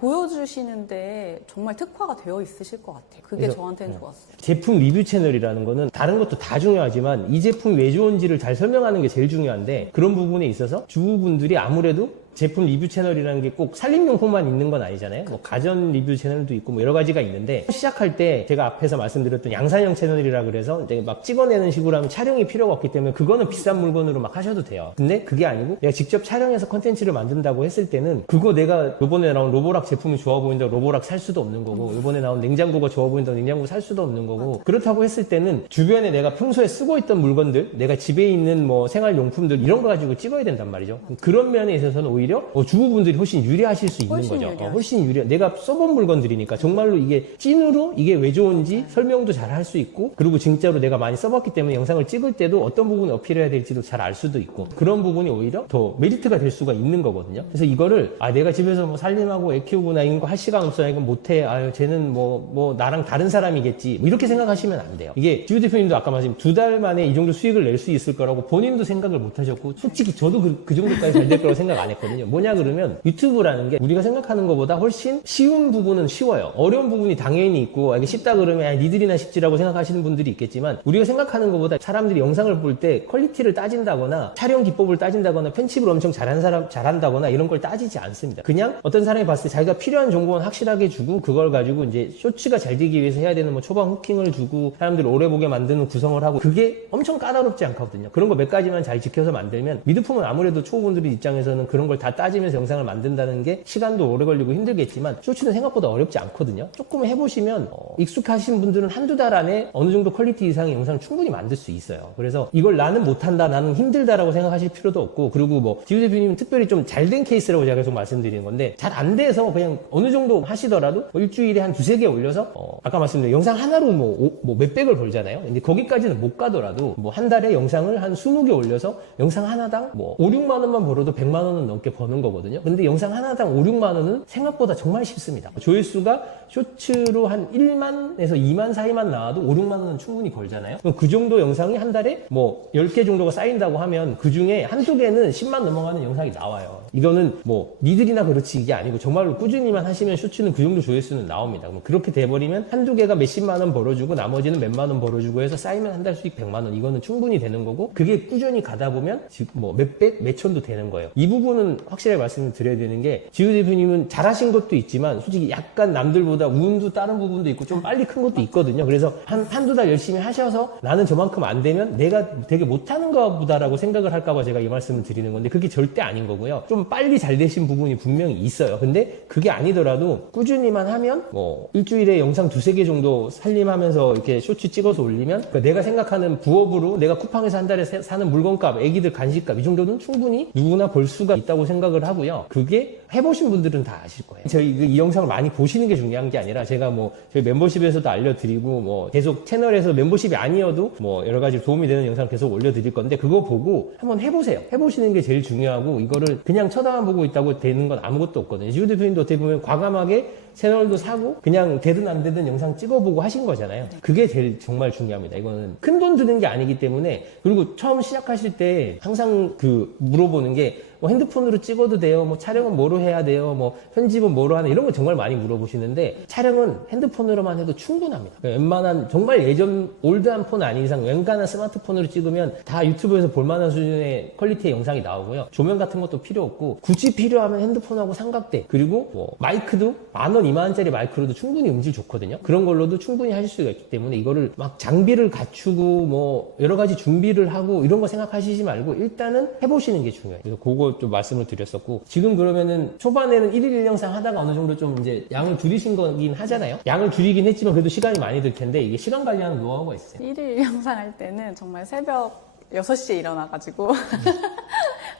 보여주시는데 정말 특화가 되어 있으실 것 같아요. 그게 저한테는 좋았어요. 제품 리뷰 채널이라는 거는 다른 것도 다 중요하지만 이 제품이 왜 좋은지를 잘 설명하는 게 제일 중요한데 그런 부분에 있어서 주부분들이 아무래도 제품 리뷰 채널이라는 게 꼭 살림용품만 있는 건 아니잖아요. 뭐 가전 리뷰 채널도 있고 뭐 여러 가지가 있는데 시작할 때 제가 앞에서 말씀드렸던 양산형 채널이라 그래서 이제 막 찍어내는 식으로 하면 촬영이 필요가 없기 때문에 그거는 비싼 물건으로 막 하셔도 돼요. 근데 그게 아니고 내가 직접 촬영해서 컨텐츠를 만든다고 했을 때는 그거 내가 요번에 나온 로보락 제품이 좋아 보인다고 로보락 살 수도 없는 거고 요번에 나온 냉장고가 좋아 보인다고 냉장고 살 수도 없는 거고 그렇다고 했을 때는 주변에 내가 평소에 쓰고 있던 물건들 내가 집에 있는 뭐 생활용품들 이런 거 가지고 찍어야 된단 말이죠. 그런 면에 있어서는 오히려 주부분들이 훨씬 유리하실 수 있는 훨씬 거죠. 유리하죠. 훨씬 유리해. 내가 써본 물건들이니까 정말로 이게 찐으로 이게 왜 좋은지 설명도 잘 할 수 있고 그리고 진짜로 내가 많이 써봤기 때문에 영상을 찍을 때도 어떤 부분을 어필해야 될지도 잘 알 수도 있고 그런 부분이 오히려 더 메리트가 될 수가 있는 거거든요. 그래서 이거를 내가 집에서 뭐 살림하고 애 키우고 나 이런 거 할 시간 없어 나 이건 못해 쟤는 뭐 나랑 다른 사람이겠지 뭐 이렇게 생각하시면 안 돼요. 이게 지우 대표님도 아까 말씀 2달 만에 이 정도 수익을 낼 수 있을 거라고 본인도 생각을 못 하셨고 솔직히 저도 그 정도까지 잘 될 거라고 생각 안 했거든요. 뭐냐 그러면 유튜브라는 게 우리가 생각하는 것보다 훨씬 쉬운 부분은 쉬워요. 어려운 부분이 당연히 있고 이게 쉽다 그러면 니들이나 쉽지라고 생각하시는 분들이 있겠지만 우리가 생각하는 것보다 사람들이 영상을 볼 때 퀄리티를 따진다거나 촬영 기법을 따진다거나 편집을 엄청 잘하는 사람 잘한다거나 이런 걸 따지지 않습니다. 그냥 어떤 사람이 봤을 때 자기가 필요한 정보는 확실하게 주고 그걸 가지고 이제 쇼츠가 잘 되기 위해서 해야 되는 뭐 초반 후킹을 주고 사람들을 오래 보게 만드는 구성을 하고 그게 엄청 까다롭지 않거든요. 그런 거 몇 가지만 잘 지켜서 만들면 미드품은 아무래도 초보분들 입장에서는 그런 걸 다 따지면서 영상을 만든다는 게 시간도 오래 걸리고 힘들겠지만 쇼츠는 생각보다 어렵지 않거든요. 조금 해보시면 익숙하신 분들은 한두 달 안에 어느 정도 퀄리티 이상의 영상을 충분히 만들 수 있어요. 그래서 이걸 나는 못한다 나는 힘들다라고 생각하실 필요도 없고 그리고 뭐 지우 대표님은 특별히 좀 잘 된 케이스라고 제가 계속 말씀드리는 건데 잘 안 돼서 그냥 어느 정도 하시더라도 뭐 일주일에 한 2-3개 올려서 아까 말씀드린 영상 하나로 뭐 몇백을 벌잖아요. 근데 거기까지는 못 가더라도 뭐 한 달에 영상을 한 20개 올려서 영상 하나당 뭐 5-6만 원만 벌어도 100만 원은 넘게 버는 거거든요. 근데 영상 하나당 5-6만 원은 생각보다 정말 쉽습니다. 조회수가 쇼츠로 한 1만에서 2만 사이만 나와도 5-6만 원은 충분히 벌잖아요. 그럼 그 정도 영상이 한 달에 뭐 10개 정도가 쌓인다고 하면 그 중에 한두 개는 10만 넘어가는 영상이 나와요. 이거는 뭐 니들이나 그렇지 이게 아니고 정말로 꾸준히만 하시면 쇼츠는 그 정도 조회수는 나옵니다. 그럼 그렇게 돼버리면 한두 개가 몇십만 원 벌어주고 나머지는 몇만 원 벌어주고 해서 쌓이면 한 달 수익 100만 원 이거는 충분히 되는 거고 그게 꾸준히 가다 보면 뭐 몇백, 몇천도 되는 거예요. 이 부분은 확실하게 말씀을 드려야 되는 게 지우 대표님은 잘하신 것도 있지만 솔직히 약간 남들보다 운도 다른 부분도 있고 좀 빨리 큰 것도 있거든요. 그래서 한두 달 열심히 하셔서 나는 저만큼 안 되면 내가 되게 못하는가 보다라고 생각을 할까봐 제가 이 말씀을 드리는 건데 그게 절대 아닌 거고요. 좀 빨리 잘 되신 부분이 분명히 있어요. 근데 그게 아니더라도 꾸준히만 하면 뭐 일주일에 영상 2-3개 정도 살림하면서 이렇게 쇼츠 찍어서 올리면 그러니까 내가 생각하는 부업으로 내가 쿠팡에서 한 달에 사는 물건값, 애기들 간식값 이 정도는 충분히 누구나 벌 수가 있다고 생각을 하고요. 그게 해보신 분들은 다 아실 거예요. 저희 이 영상을 많이 보시는 게 중요한 게 아니라 제가 뭐 저희 멤버십에서도 알려드리고 뭐 계속 채널에서 멤버십이 아니어도 뭐 여러 가지 도움이 되는 영상을 계속 올려드릴 건데 그거 보고 한번 해보세요. 해보시는 게 제일 중요하고 이거를 그냥 쳐다만 보고 있다고 되는 건 아무것도 없거든요. 지우 대표님도 어떻게 보면 과감하게 채널도 사고 그냥 되든 안 되든 영상 찍어보고 하신 거잖아요. 그게 제일 정말 중요합니다. 이거는 큰 돈 드는 게 아니기 때문에 그리고 처음 시작하실 때 항상 물어보는 게 뭐 핸드폰으로 찍어도 돼요. 뭐 촬영은 뭐로 해야 돼요. 뭐 편집은 뭐로 하나 이런 거 정말 많이 물어보시는데 촬영은 핸드폰으로만 해도 충분합니다. 웬만한 정말 예전 올드한 폰 아닌 이상 웬간한 스마트폰으로 찍으면 다 유튜브에서 볼만한 수준의 퀄리티의 영상이 나오고요. 조명 같은 것도 필요 없고 굳이 필요하면 핸드폰하고 삼각대 그리고 뭐 마이크도 10,000원, 20,000원짜리 마이크로도 충분히 음질 좋거든요. 그런 걸로도 충분히 하실 수가 있기 때문에 이거를 막 장비를 갖추고 뭐 여러 가지 준비를 하고 이런 거 생각하시지 말고 일단은 해보시는 게 중요해요. 그래서 그거 좀 말씀을 드렸었고 지금 그러면은 초반에는 1일 1영상 하다가 어느 정도 좀 이제 양을 줄이신 거긴 하잖아요. 양을 줄이긴 했지만 그래도 시간이 많이 들 텐데 이게 시간 관리하는 노하우가 있어요. 1일 영상 할 때는 정말 새벽 6시에 일어나가지고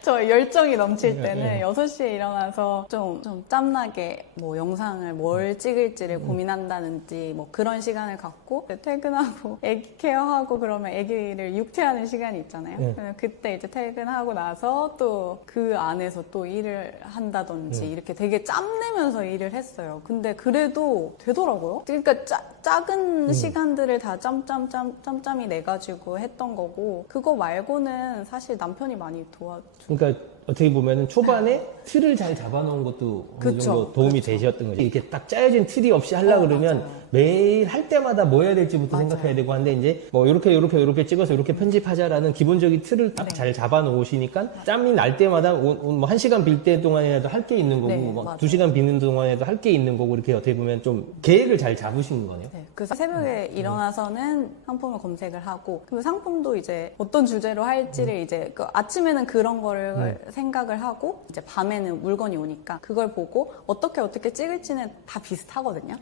저 열정이 넘칠 때는 6시에 일어나서 좀 짬나게 뭐 영상을 뭘 찍을지를 고민한다든지 뭐 그런 시간을 갖고 퇴근하고 애기 케어하고 그러면 애기를 육퇴하는 시간이 있잖아요. 그때 이제 퇴근하고 나서 또 그 안에서 또 일을 한다든지 이렇게 되게 짬내면서 일을 했어요. 근데 그래도 되더라고요. 그러니까 작은 시간들을 다 짬짬짬짬짬이 내가지고 했던 거고 그거 말고는 사실 남편이 많이 도와줘. 그러니까 어떻게 보면은 초반에 틀을 잘 잡아놓은 것도 어느 그쵸, 정도 도움이 되셨던 거죠. 이렇게 딱 짜여진 틀이 없이 하려고 그러면 맞아요. 매일 할 때마다 뭐 해야 될지부터 맞아요. 생각해야 되고 한데 이제 뭐 이렇게 찍어서 이렇게 편집하자라는 기본적인 틀을 딱 잘 잡아놓으시니까 짬이 날 때마다 뭐 1시간 빌 때 동안에도 할 게 있는 거고 네, 뭐 맞아요. 2시간 비는 동안에도 할 게 있는 거고 이렇게 어떻게 보면 좀 계획을 잘 잡으신 거네요. 네, 그래서 새벽에 일어나서는 상품을 검색을 하고 그 상품도 이제 어떤 주제로 할지를 이제 그 아침에는 그런 거를 생각을 하고 이제 밤에는 물건이 오니까 그걸 보고 어떻게 찍을지는 다 비슷하거든요.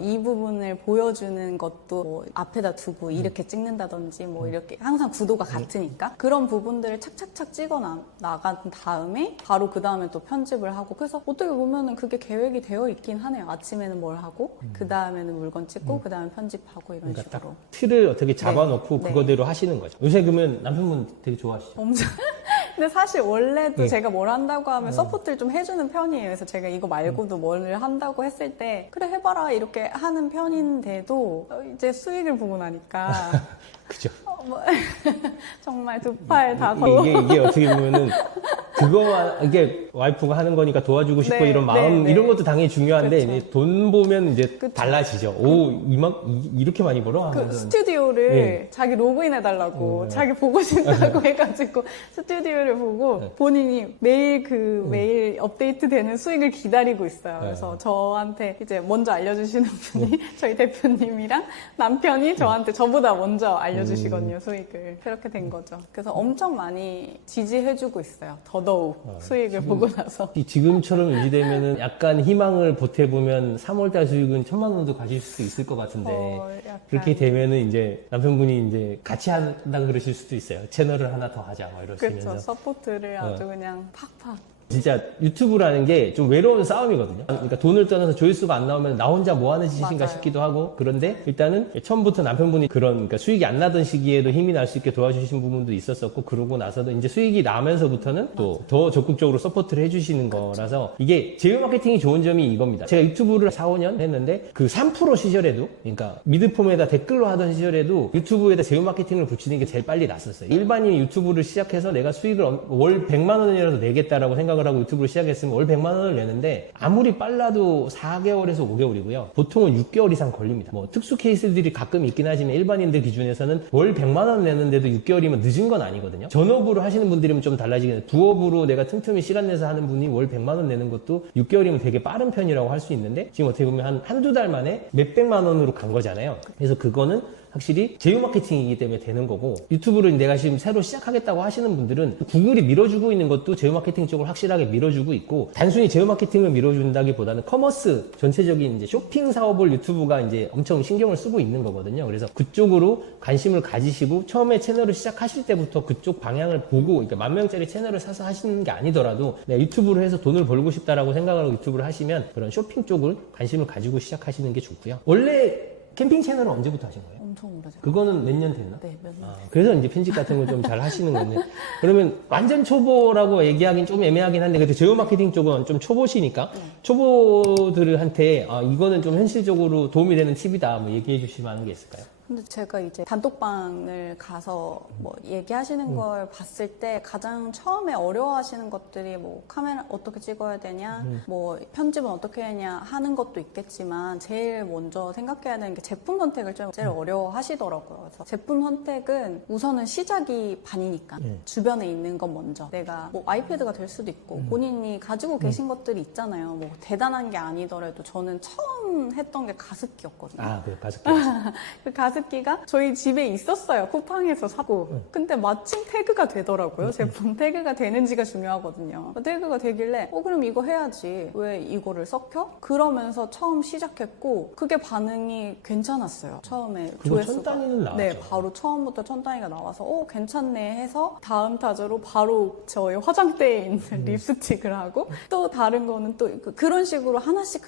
이 부분을 보여주는 것도 뭐 앞에다 두고 이렇게 찍는다든지 뭐 이렇게 항상 구도가 같으니까 그런 부분들을 착착착 찍어 나간 다음에 바로 그 다음에 또 편집을 하고 그래서 어떻게 보면은 그게 계획이 되어 있긴 하네요. 아침에는 뭘 하고 그 다음에는 물건 찍고 그 다음에 편집하고 이런 그러니까 식으로. 딱 틀을 어떻게 잡아놓고 네. 그거대로 하시는 거죠. 요새 그러면 남편분 되게 좋아하시죠? 엄청. 근데 사실 원래도 네. 제가 뭘 한다고 하면 서포트를 좀 해주는 편이에요. 그래서 제가 이거 말고도 뭘 한다고 했을 때 그래 해봐라 이렇게 하는 편인데도 이제 수익을 보고 나니까 그죠? 정말 두 팔 다 걸어. 이게 어떻게 보면은 이게 와이프가 하는 거니까 도와주고 싶고 네, 이런 마음 네. 이런 것도 당연히 중요한데 그쵸. 이제 돈 보면 이제 그쵸. 달라지죠. 이렇게 많이 벌어? 그 하면서 스튜디오를 네. 자기 로그인 해달라고 자기 보고 싶다고 해가지고 스튜디오를 보고 본인이 매일 매일 업데이트 되는 수익을 기다리고 있어요. 그래서 저한테 이제 먼저 알려주시는 분이 저희 대표님이랑 남편이 저한테 저보다 먼저 알려주시거든요, 수익을. 그렇게 된 거죠. 그래서 엄청 많이 지지해주고 있어요. 더더욱 수익을 보고 나서. 지금처럼 유지되면은 약간 희망을 보태보면 3월달 수익은 1,000만 원도 가실 수 있을 것 같은데 약간. 그렇게 되면은 이제 남편분이 이제 같이 한다 그러실 수도 있어요. 채널을 하나 더 하자 막 이러시면서. 그렇죠. 서포트를 아주 그냥 팍팍. 진짜 유튜브라는 게 좀 외로운 싸움이거든요. 그러니까 돈을 떠나서 조회수가 안 나오면 나 혼자 뭐 하는 짓인가 맞아요. 싶기도 하고 그런데 일단은 처음부터 남편분이 그러니까 수익이 안 나던 시기에도 힘이 날 수 있게 도와주신 부분도 있었었고 그러고 나서도 이제 수익이 나면서부터는 또 더 적극적으로 서포트를 해주시는 거라서 이게 제휴 마케팅이 좋은 점이 이겁니다. 제가 유튜브를 4, 5년 했는데 그 3% 시절에도 그러니까 미드폼에다 댓글로 하던 시절에도 유튜브에다 제휴 마케팅을 붙이는 게 제일 빨리 났었어요. 일반인이 유튜브를 시작해서 내가 수익을 월 100만 원이라도 내겠다라고 생각을 하고 유튜브를 시작했으면 월 100만 원을 내는데 아무리 빨라도 4개월에서 5개월이고요. 보통은 6개월 이상 걸립니다. 뭐 특수 케이스들이 가끔 있긴 하지만 일반인들 기준에서는 월 100만 원 내는데도 6개월이면 늦은 건 아니거든요. 전업으로 하시는 분들이면 좀 달라지겠는데 부업으로 내가 틈틈이 시간 내서 하는 분이 월 100만 원 내는 것도 6개월이면 되게 빠른 편이라고 할 수 있는데 지금 어떻게 보면 한두 달 만에 몇백만 원으로 간 거잖아요. 그래서 그거는 확실히 제휴 마케팅이기 때문에 되는 거고 유튜브를 내가 지금 새로 시작하겠다고 하시는 분들은 구글이 밀어주고 있는 것도 제휴 마케팅 쪽을 확실하게 밀어주고 있고 단순히 제휴 마케팅을 밀어준다기보다는 커머스 전체적인 이제 쇼핑 사업을 유튜브가 이제 엄청 신경을 쓰고 있는 거거든요. 그래서 그쪽으로 관심을 가지시고 처음에 채널을 시작하실 때부터 그쪽 방향을 보고 그러니까 10,000명짜리 채널을 사서 하시는 게 아니더라도 내가 유튜브를 해서 돈을 벌고 싶다라고 생각을 하고 유튜브를 하시면 그런 쇼핑 쪽을 관심을 가지고 시작하시는 게 좋고요. 원래 캠핑 채널은 언제부터 하신 거예요? 엄청 오래됐어요. 그거는 몇 년 됐나? 네, 몇 년. 그래서 이제 편집 같은 걸 좀 잘 하시는 건데. 그러면 완전 초보라고 얘기하긴 좀 애매하긴 한데, 그래도 제휴 마케팅 쪽은 좀 초보시니까, 초보들한테, 이거는 좀 현실적으로 도움이 되는 팁이다, 뭐 얘기해 주실 만한 게 있을까요? 근데 제가 이제 단톡방을 가서 뭐 얘기하시는 걸 봤을 때 가장 처음에 어려워하시는 것들이 뭐 카메라 어떻게 찍어야 되냐, 뭐 편집은 어떻게 해야 하는 것도 있겠지만 제일 먼저 생각해야 되는 게 제품 선택을 좀 제일 어려워하시더라고요. 그래서 제품 선택은 우선은 시작이 반이니까 주변에 있는 것 먼저 내가 뭐 아이패드가 될 수도 있고 본인이 가지고 계신 것들이 있잖아요. 뭐 대단한 게 아니더라도 저는 처음 했던 게 가습기였거든요. 그래, 가습기. 그 가습기가 저희 집에 있었어요. 쿠팡에서 사고. 근데 마침 태그가 되더라고요. 제품 태그가 되는지가 중요하거든요. 태그가 되길래 그럼 이거 해야지. 왜 이거를 썩혀? 그러면서 처음 시작했고 그게 반응이 괜찮았어요. 처음에 그거 조회수가. 1,000단위는 나왔죠. 네, 바로 처음부터 1,000단위가 나와서 괜찮네 해서 다음 타자로 바로 저희 화장대에 있는 립스틱을 하고 또 다른 거는 또 그런 식으로 하나씩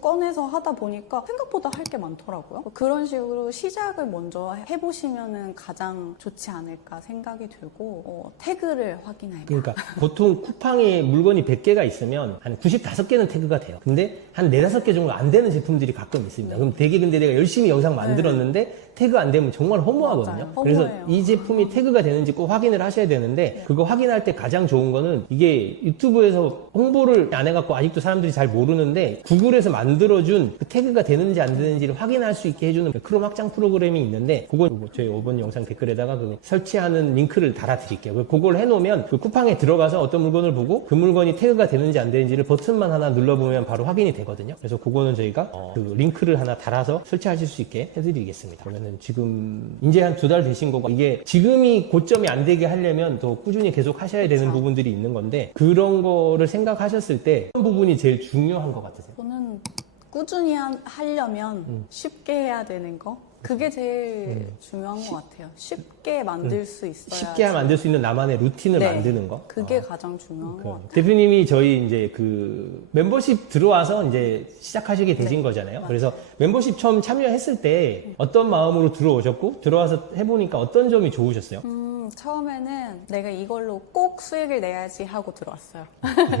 꺼내서 하다 보니까 생각보다 할 게 많더라고요. 그런 식으로 시작 시작을 먼저 해보시면은 가장 좋지 않을까 생각이 들고 태그를 확인해봐. 그러니까 보통 쿠팡에 물건이 100개가 있으면 한 95개는 태그가 돼요. 근데 한 4-5개 정도 안 되는 제품들이 가끔 있습니다. 그럼 되게 근데 내가 열심히 영상 만들었는데 태그 안 되면 정말 허무하거든요. 맞아요. 그래서 허무해요. 이 제품이 태그가 되는지 꼭 확인을 하셔야 되는데 그거 확인할 때 가장 좋은 거는 이게 유튜브에서 홍보를 안 해갖고 아직도 사람들이 잘 모르는데 구글에서 만들어준 그 태그가 되는지 안 되는지를 확인할 수 있게 해주는 크롬 확장 프로그램이 있는데 그거 저희 이번 영상 댓글에다가 그 설치하는 링크를 달아드릴게요. 그걸 해놓으면 그 쿠팡에 들어가서 어떤 물건을 보고 그 물건이 태그가 되는지 안 되는지를 버튼만 하나 눌러보면 바로 확인이 되거든요. 그래서 그거는 저희가 그 링크를 하나 달아서 설치하실 수 있게 해드리겠습니다. 그러면은 지금 이제 한 2달 되신 거고 이게 지금이 고점이 안 되게 하려면 더 꾸준히 계속 하셔야 되는 부분들이 있는 건데 그런 거를 생각하셨을 때 어떤 부분이 제일 중요한 것 같으세요? 저는 꾸준히 하려면 쉽게 해야 되는 거 그게 제일 중요한 것 같아요. 쉽게 만들 수 있어야 쉽게 만들 수 있는 나만의 루틴을 네, 만드는 거. 그게 가장 중요한 것 같아요. 대표님이 저희 이제 그 멤버십 들어와서 이제 시작하시게 되신 거잖아요. 그래서 멤버십 처음 참여했을 때 어떤 마음으로 들어오셨고 들어와서 해보니까 어떤 점이 좋으셨어요? 처음에는 내가 이걸로 꼭 수익을 내야지 하고 들어왔어요.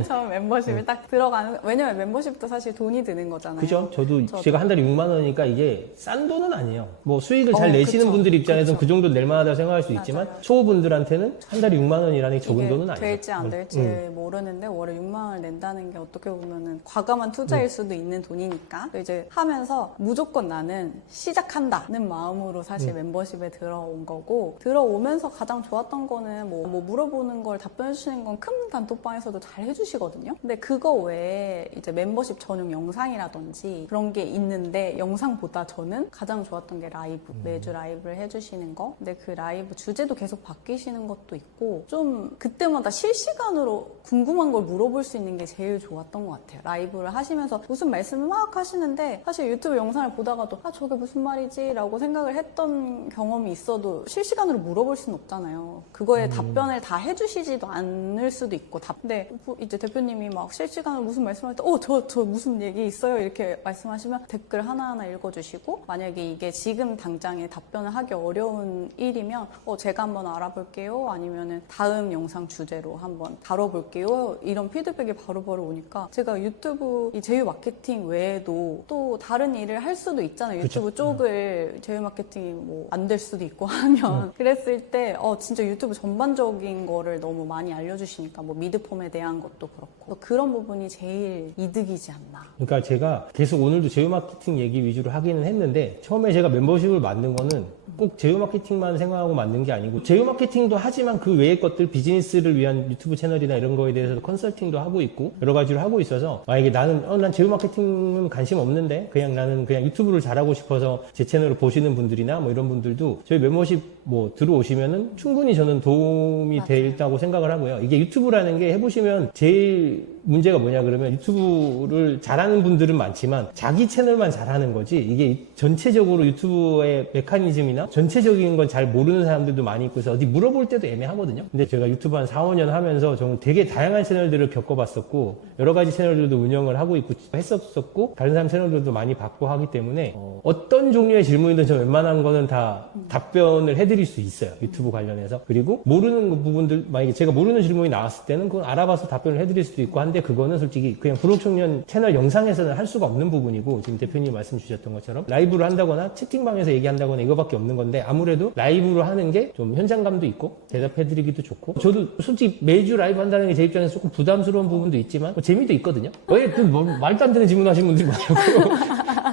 처음 멤버십에 딱 들어가는, 왜냐면 멤버십도 사실 돈이 드는 거잖아요. 그죠? 저도 제가 한 달에 6만 원이니까 이게 싼 돈은 아니에요. 뭐 수익을 잘 내시는 그쵸. 분들 입장에서는 그쵸. 그 정도 낼 만하다고 생각할 수 있지만 맞아요. 초보분들한테는 한 달에 6만 원이라는 게 적은 돈은 아니에요. 될지 안 될지 모르는데 월에 6만 원을 낸다는 게 어떻게 보면은 과감한 투자일 수도 있는 돈이니까 이제 하면서 무조건 나는 시작한다는 마음으로 사실 멤버십에 들어온 거고 들어오면서 가장 좋았던 거는 뭐 물어보는 걸 답변해 주시는 건 큰 단톡방에서도 잘 해주시거든요. 근데 그거 외에 이제 멤버십 전용 영상이라든지 그런 게 있는데 영상보다 저는 가장 좋았던 게 라이브, 매주 라이브를 해주시는 거. 근데 그 라이브 주제도 계속 바뀌시는 것도 있고 좀 그때마다 실시간으로 궁금한 걸 물어볼 수 있는 게 제일 좋았던 것 같아요. 라이브를 하시면서 무슨 말씀을 막 하시는데 사실 유튜브 영상을 보다가도 저게 무슨 말이지? 라고 생각을 했던 경험이 있어도 실시간으로 물어볼 수는 없잖아요. 그거에 답변을 다 해주시지도 않을 수도 있고 근데 이제 대표님이 막 실시간으로 무슨 말씀을 할 때 저 무슨 얘기 있어요? 이렇게 말씀하시면 댓글 하나하나 읽어주시고 만약에 이게 지금 당장에 답변을 하기 어려운 일이면 제가 한번 알아볼게요. 아니면은 다음 영상 주제로 한번 다뤄볼게요. 이런 피드백이 바로바로 오니까 제가 유튜브 이 제휴 마케팅 외에도 또 다른 일을 할 수도 있잖아요. 유튜브 쪽을 제휴 마케팅이 뭐 안 될 수도 있고 하면 그랬을 때 진짜 유튜브 전반적인 거를 너무 많이 알려주시니까 뭐 미드폼에 대한 것도 그렇고 그런 부분이 제일 이득이지 않나. 그러니까 제가 계속 오늘도 제휴 마케팅 얘기 위주로 하기는 했는데 처음에 제가 멤버십을 만든 거는 꼭 제휴 마케팅만 생각하고 만든 게 아니고 제휴 마케팅도 하지만 그 외의 것들 비즈니스를 위한 유튜브 채널이나 이런 거에 대해서 컨설팅도 하고 있고 여러 가지를 하고 있어서 만약에 난 제휴 마케팅은 관심 없는데 나는 그냥 유튜브를 잘하고 싶어서 제 채널을 보시는 분들이나 뭐 이런 분들도 저희 멤버십 뭐 들어오시면은 충분히 저는 도움이 된다고 생각을 하고요. 이게 유튜브라는 게 해보시면 제일 문제가 뭐냐 그러면 유튜브를 잘하는 분들은 많지만 자기 채널만 잘하는 거지 이게 전체적으로 유튜브의 메커니즘이나 전체적인 건 잘 모르는 사람들도 많이 있고 해서 어디 물어볼 때도 애매하거든요. 근데 제가 유튜브 한 4, 5년 하면서 저는 되게 다양한 채널들을 겪어봤었고 여러 가지 채널들도 운영을 하고 있고 했었고 다른 사람 채널들도 많이 받고 하기 때문에 어떤 종류의 질문이든 저 웬만한 거는 다 답변을 해드릴 수 있어요. 유튜브 관련해서. 그리고 모르는 부분들 만약에 제가 모르는 질문이 나왔을 때는 그건 알아봐서 답변을 해드릴 수도 있고 한데 그거는 솔직히 그냥 불혹청년 채널 영상에서는 할 수가 없는 부분이고 지금 대표님 말씀 주셨던 것처럼 라이브를 한다거나 채팅방에서 얘기한다거나 이거밖에 없는 건데 아무래도 라이브로 하는 게 좀 현장감도 있고 대답해드리기도 좋고 저도 솔직히 매주 라이브 한다는 게 제 입장에서 조금 부담스러운 부분도 있지만 재미도 있거든요. 왜 뭐 말도 안 되는 질문 하시는 분들이 많고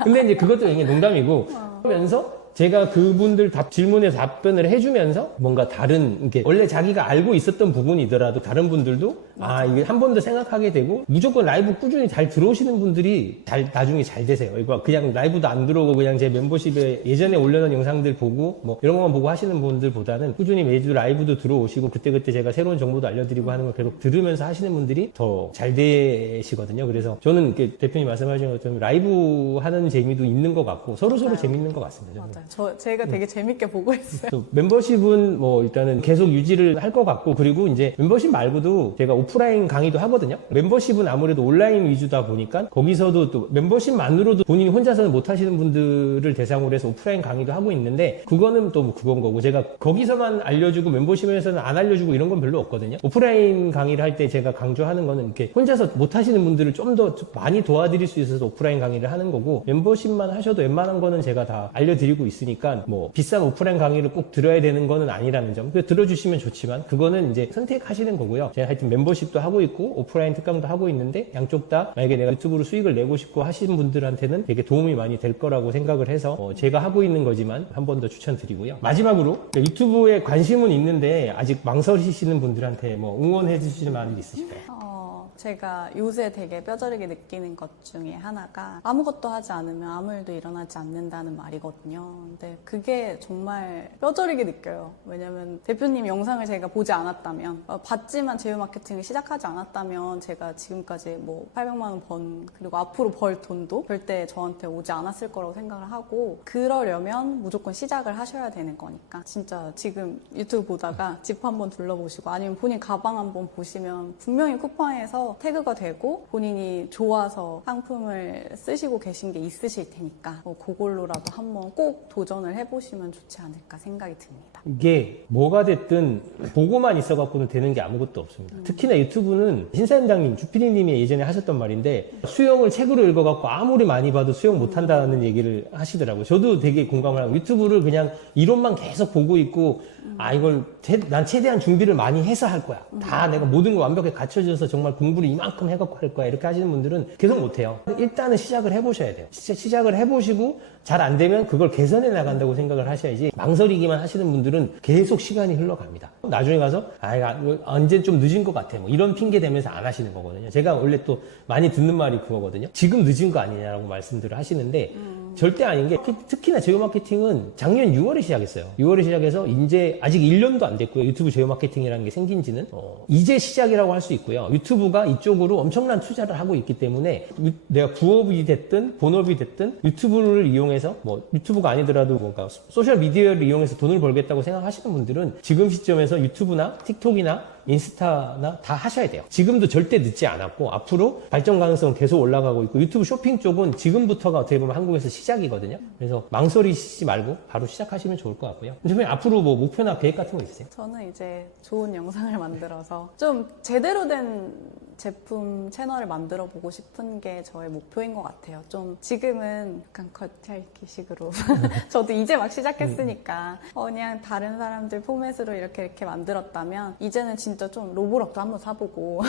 근데 이제 그것도 굉장히 농담이고 하면서 제가 그분들 질문에 답변을 해주면서 뭔가 다른, 이게 원래 자기가 알고 있었던 부분이더라도 다른 분들도 이게 한 번 더 생각하게 되고 무조건 라이브 꾸준히 잘 들어오시는 분들이 나중에 잘 되세요. 이거 그냥 라이브도 안 들어오고 그냥 제 멤버십에 예전에 올려놓은 영상들 보고 뭐 이런 것만 보고 하시는 분들보다는 꾸준히 매주 라이브도 들어오시고 그때그때 제가 새로운 정보도 알려드리고 하는 걸 계속 들으면서 하시는 분들이 더 잘 되시거든요. 그래서 저는 이렇게 대표님 말씀하신 것처럼 라이브 하는 재미도 있는 것 같고 서로 재밌는 것 같습니다. 저는. 제가 되게 재밌게 보고 있어요. 또 멤버십은 뭐 일단은 계속 유지를 할 것 같고, 그리고 이제 멤버십 말고도 제가 오프라인 강의도 하거든요. 멤버십은 아무래도 온라인 위주다 보니까 거기서도 또 멤버십만으로도 본인이 혼자서는 못 하시는 분들을 대상으로 해서 오프라인 강의도 하고 있는데, 그거는 또 뭐 그건 거고, 제가 거기서만 알려주고 멤버십에서는 안 알려주고 이런 건 별로 없거든요. 오프라인 강의를 할 때 제가 강조하는 거는 이렇게 혼자서 못 하시는 분들을 좀 더 많이 도와드릴 수 있어서 오프라인 강의를 하는 거고, 멤버십만 하셔도 웬만한 거는 제가 다 알려드리고 있으니까 뭐 비싼 오프라인 강의를 꼭 들어야 되는 거는 아니라는 점. 들어주시면 좋지만 그거는 이제 선택하시는 거고요. 제가 하여튼 멤버십도 하고 있고 오프라인 특강도 하고 있는데, 양쪽 다 만약에 내가 유튜브로 수익을 내고 싶고 하시는 분들한테는 되게 도움이 많이 될 거라고 생각을 해서 제가 하고 있는 거지만 한 번 더 추천드리고요. 마지막으로 유튜브에 관심은 있는데 아직 망설이시는 분들한테 뭐 응원해 주시는 말이 있으실까요? 제가 요새 되게 뼈저리게 느끼는 것 중에 하나가 아무것도 하지 않으면 아무 일도 일어나지 않는다는 말이거든요. 근데 그게 정말 뼈저리게 느껴요. 왜냐면 대표님 영상을 제가 보지 않았다면, 봤지만 제휴 마케팅을 시작하지 않았다면 제가 지금까지 뭐 800만 원 번, 그리고 앞으로 벌 돈도 절대 저한테 오지 않았을 거라고 생각을 하고, 그러려면 무조건 시작을 하셔야 되는 거니까 진짜 지금 유튜브 보다가 집 한번 둘러보시고 아니면 본인 가방 한번 보시면 분명히 쿠팡에서 태그가 되고 본인이 좋아서 상품을 쓰시고 계신 게 있으실 테니까 그걸로라도 한번 꼭 도전을 해보시면 좋지 않을까 생각이 듭니다. 이게 뭐가 됐든 보고만 있어갖고는 되는 게 아무것도 없습니다. 특히나 유튜브는 신사임당님, 주피디님이 예전에 하셨던 말인데, 수영을 책으로 읽어갖고 아무리 많이 봐도 수영 못한다는 얘기를 하시더라고요. 저도 되게 공감을 하고, 유튜브를 그냥 이론만 계속 보고 있고, 이걸 난 최대한 준비를 많이 해서 할 거야. 다 내가 모든 거 완벽하게 갖춰져서 정말 공부를 이만큼 해갖고 할 거야. 이렇게 하시는 분들은 계속 못해요. 일단은 시작을 해보셔야 돼요. 시작을 해보시고 잘 안 되면 그걸 개선해 나간다고 생각을 하셔야지, 망설이기만 하시는 분들은 계속 시간이 흘러갑니다. 나중에 가서 언제 좀 늦은 것 같아 뭐 이런 핑계 대면서 안 하시는 거거든요. 제가 원래 또 많이 듣는 말이 그거거든요. 지금 늦은 거 아니냐라고 말씀들을 하시는데 절대 아닌 게, 특히나 제휴 마케팅은 작년 6월에 시작했어요. 6월에 시작해서 이제 아직 1년도 안 됐고요. 유튜브 제휴 마케팅이라는 게 생긴 지는 이제 시작이라고 할 수 있고요. 유튜브가 이쪽으로 엄청난 투자를 하고 있기 때문에 내가 부업이 됐든 본업이 됐든 유튜브를 이용해서, 뭐 유튜브가 아니더라도 뭔가 소셜 미디어를 이용해서 돈을 벌겠다고 생각하시는 분들은 지금 시점에서 유튜브나 틱톡이나 인스타나 다 하셔야 돼요. 지금도 절대 늦지 않았고 앞으로 발전 가능성은 계속 올라가고 있고, 유튜브 쇼핑 쪽은 지금부터가 어떻게 보면 한국에서 시작이거든요. 그래서 망설이시지 말고 바로 시작하시면 좋을 것 같고요. 선생님, 앞으로 뭐 목표나 계획 같은 거 있으세요? 저는 이제 좋은 영상을 만들어서 좀 제대로 된 제품 채널을 만들어 보고 싶은 게 저의 목표인 것 같아요. 좀 지금은 약간 겉핥기식으로 저도 이제 막 시작했으니까 그냥 다른 사람들 포맷으로 이렇게 만들었다면, 이제는 진짜 좀 로보락도 한번 사보고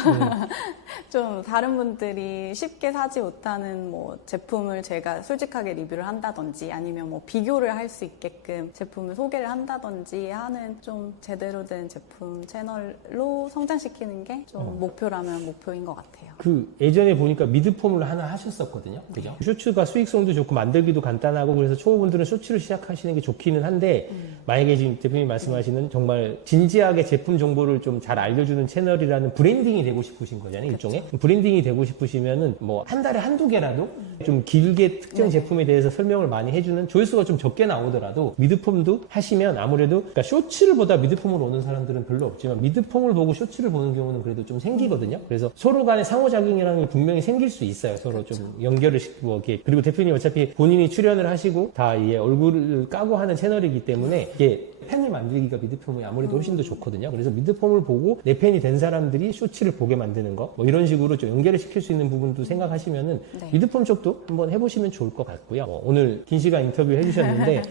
좀 다른 분들이 쉽게 사지 못하는 뭐 제품을 제가 솔직하게 리뷰를 한다든지, 아니면 뭐 비교를 할 수 있게끔 제품을 소개를 한다든지 하는 좀 제대로 된 제품 채널로 성장시키는 게 좀 목표라면 목표인 것 같아요. 예전에 보니까 미드폼을 하나 하셨었거든요. 그죠? 쇼츠가 수익성도 좋고 만들기도 간단하고, 그래서 초보분들은 쇼츠를 시작하시는 게 좋기는 한데, 만약에 지금 대표님 말씀하시는 정말 진지하게 제품 정보를 좀 잘 알려주는 채널이라는 브랜딩이 되고 싶으신 거잖아요. 일종의 브랜딩이 되고 싶으시면은 뭐 한 달에 한두 개라도 좀 길게 특정 제품에 대해서 설명을 많이 해주는, 조회수가 좀 적게 나오더라도 미드폼도 하시면, 아무래도 그러니까 쇼츠를 보다 미드폼으로 오는 사람들은 별로 없지만 미드폼을 보고 쇼츠를 보는 경우는 그래도 좀 생기거든요. 그래서 서로 간의 상호작용이라는 게 분명히 생길 수 있어요. 서로 좀 연결을 시키고, 그리고 대표님 어차피 본인이 출연을 하시고 다 얼굴을 까고 하는 채널이기 때문에 이게 팬을 만들기가 미드폼이 아무래도 훨씬 더 좋거든요. 그래서 미드폼을 보고 내 팬이 된 사람들이 쇼츠를 보게 만드는 거, 뭐 이런 식으로 좀 연결을 시킬 수 있는 부분도 생각하시면은 미드폼 쪽도 한번 해보시면 좋을 것 같고요. 오늘 긴 시간 인터뷰 해주셨는데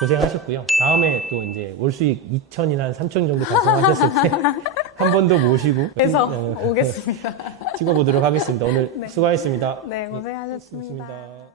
고생하셨고요. 다음에 또 이제 월 수익 2천이나 한 3천 정도 달성하셨을 때 한 번 더 모시고 그래서 오겠습니다. 찍어보도록 하겠습니다. 오늘 수고하셨습니다. 네, 고생하셨습니다. 고맙습니다.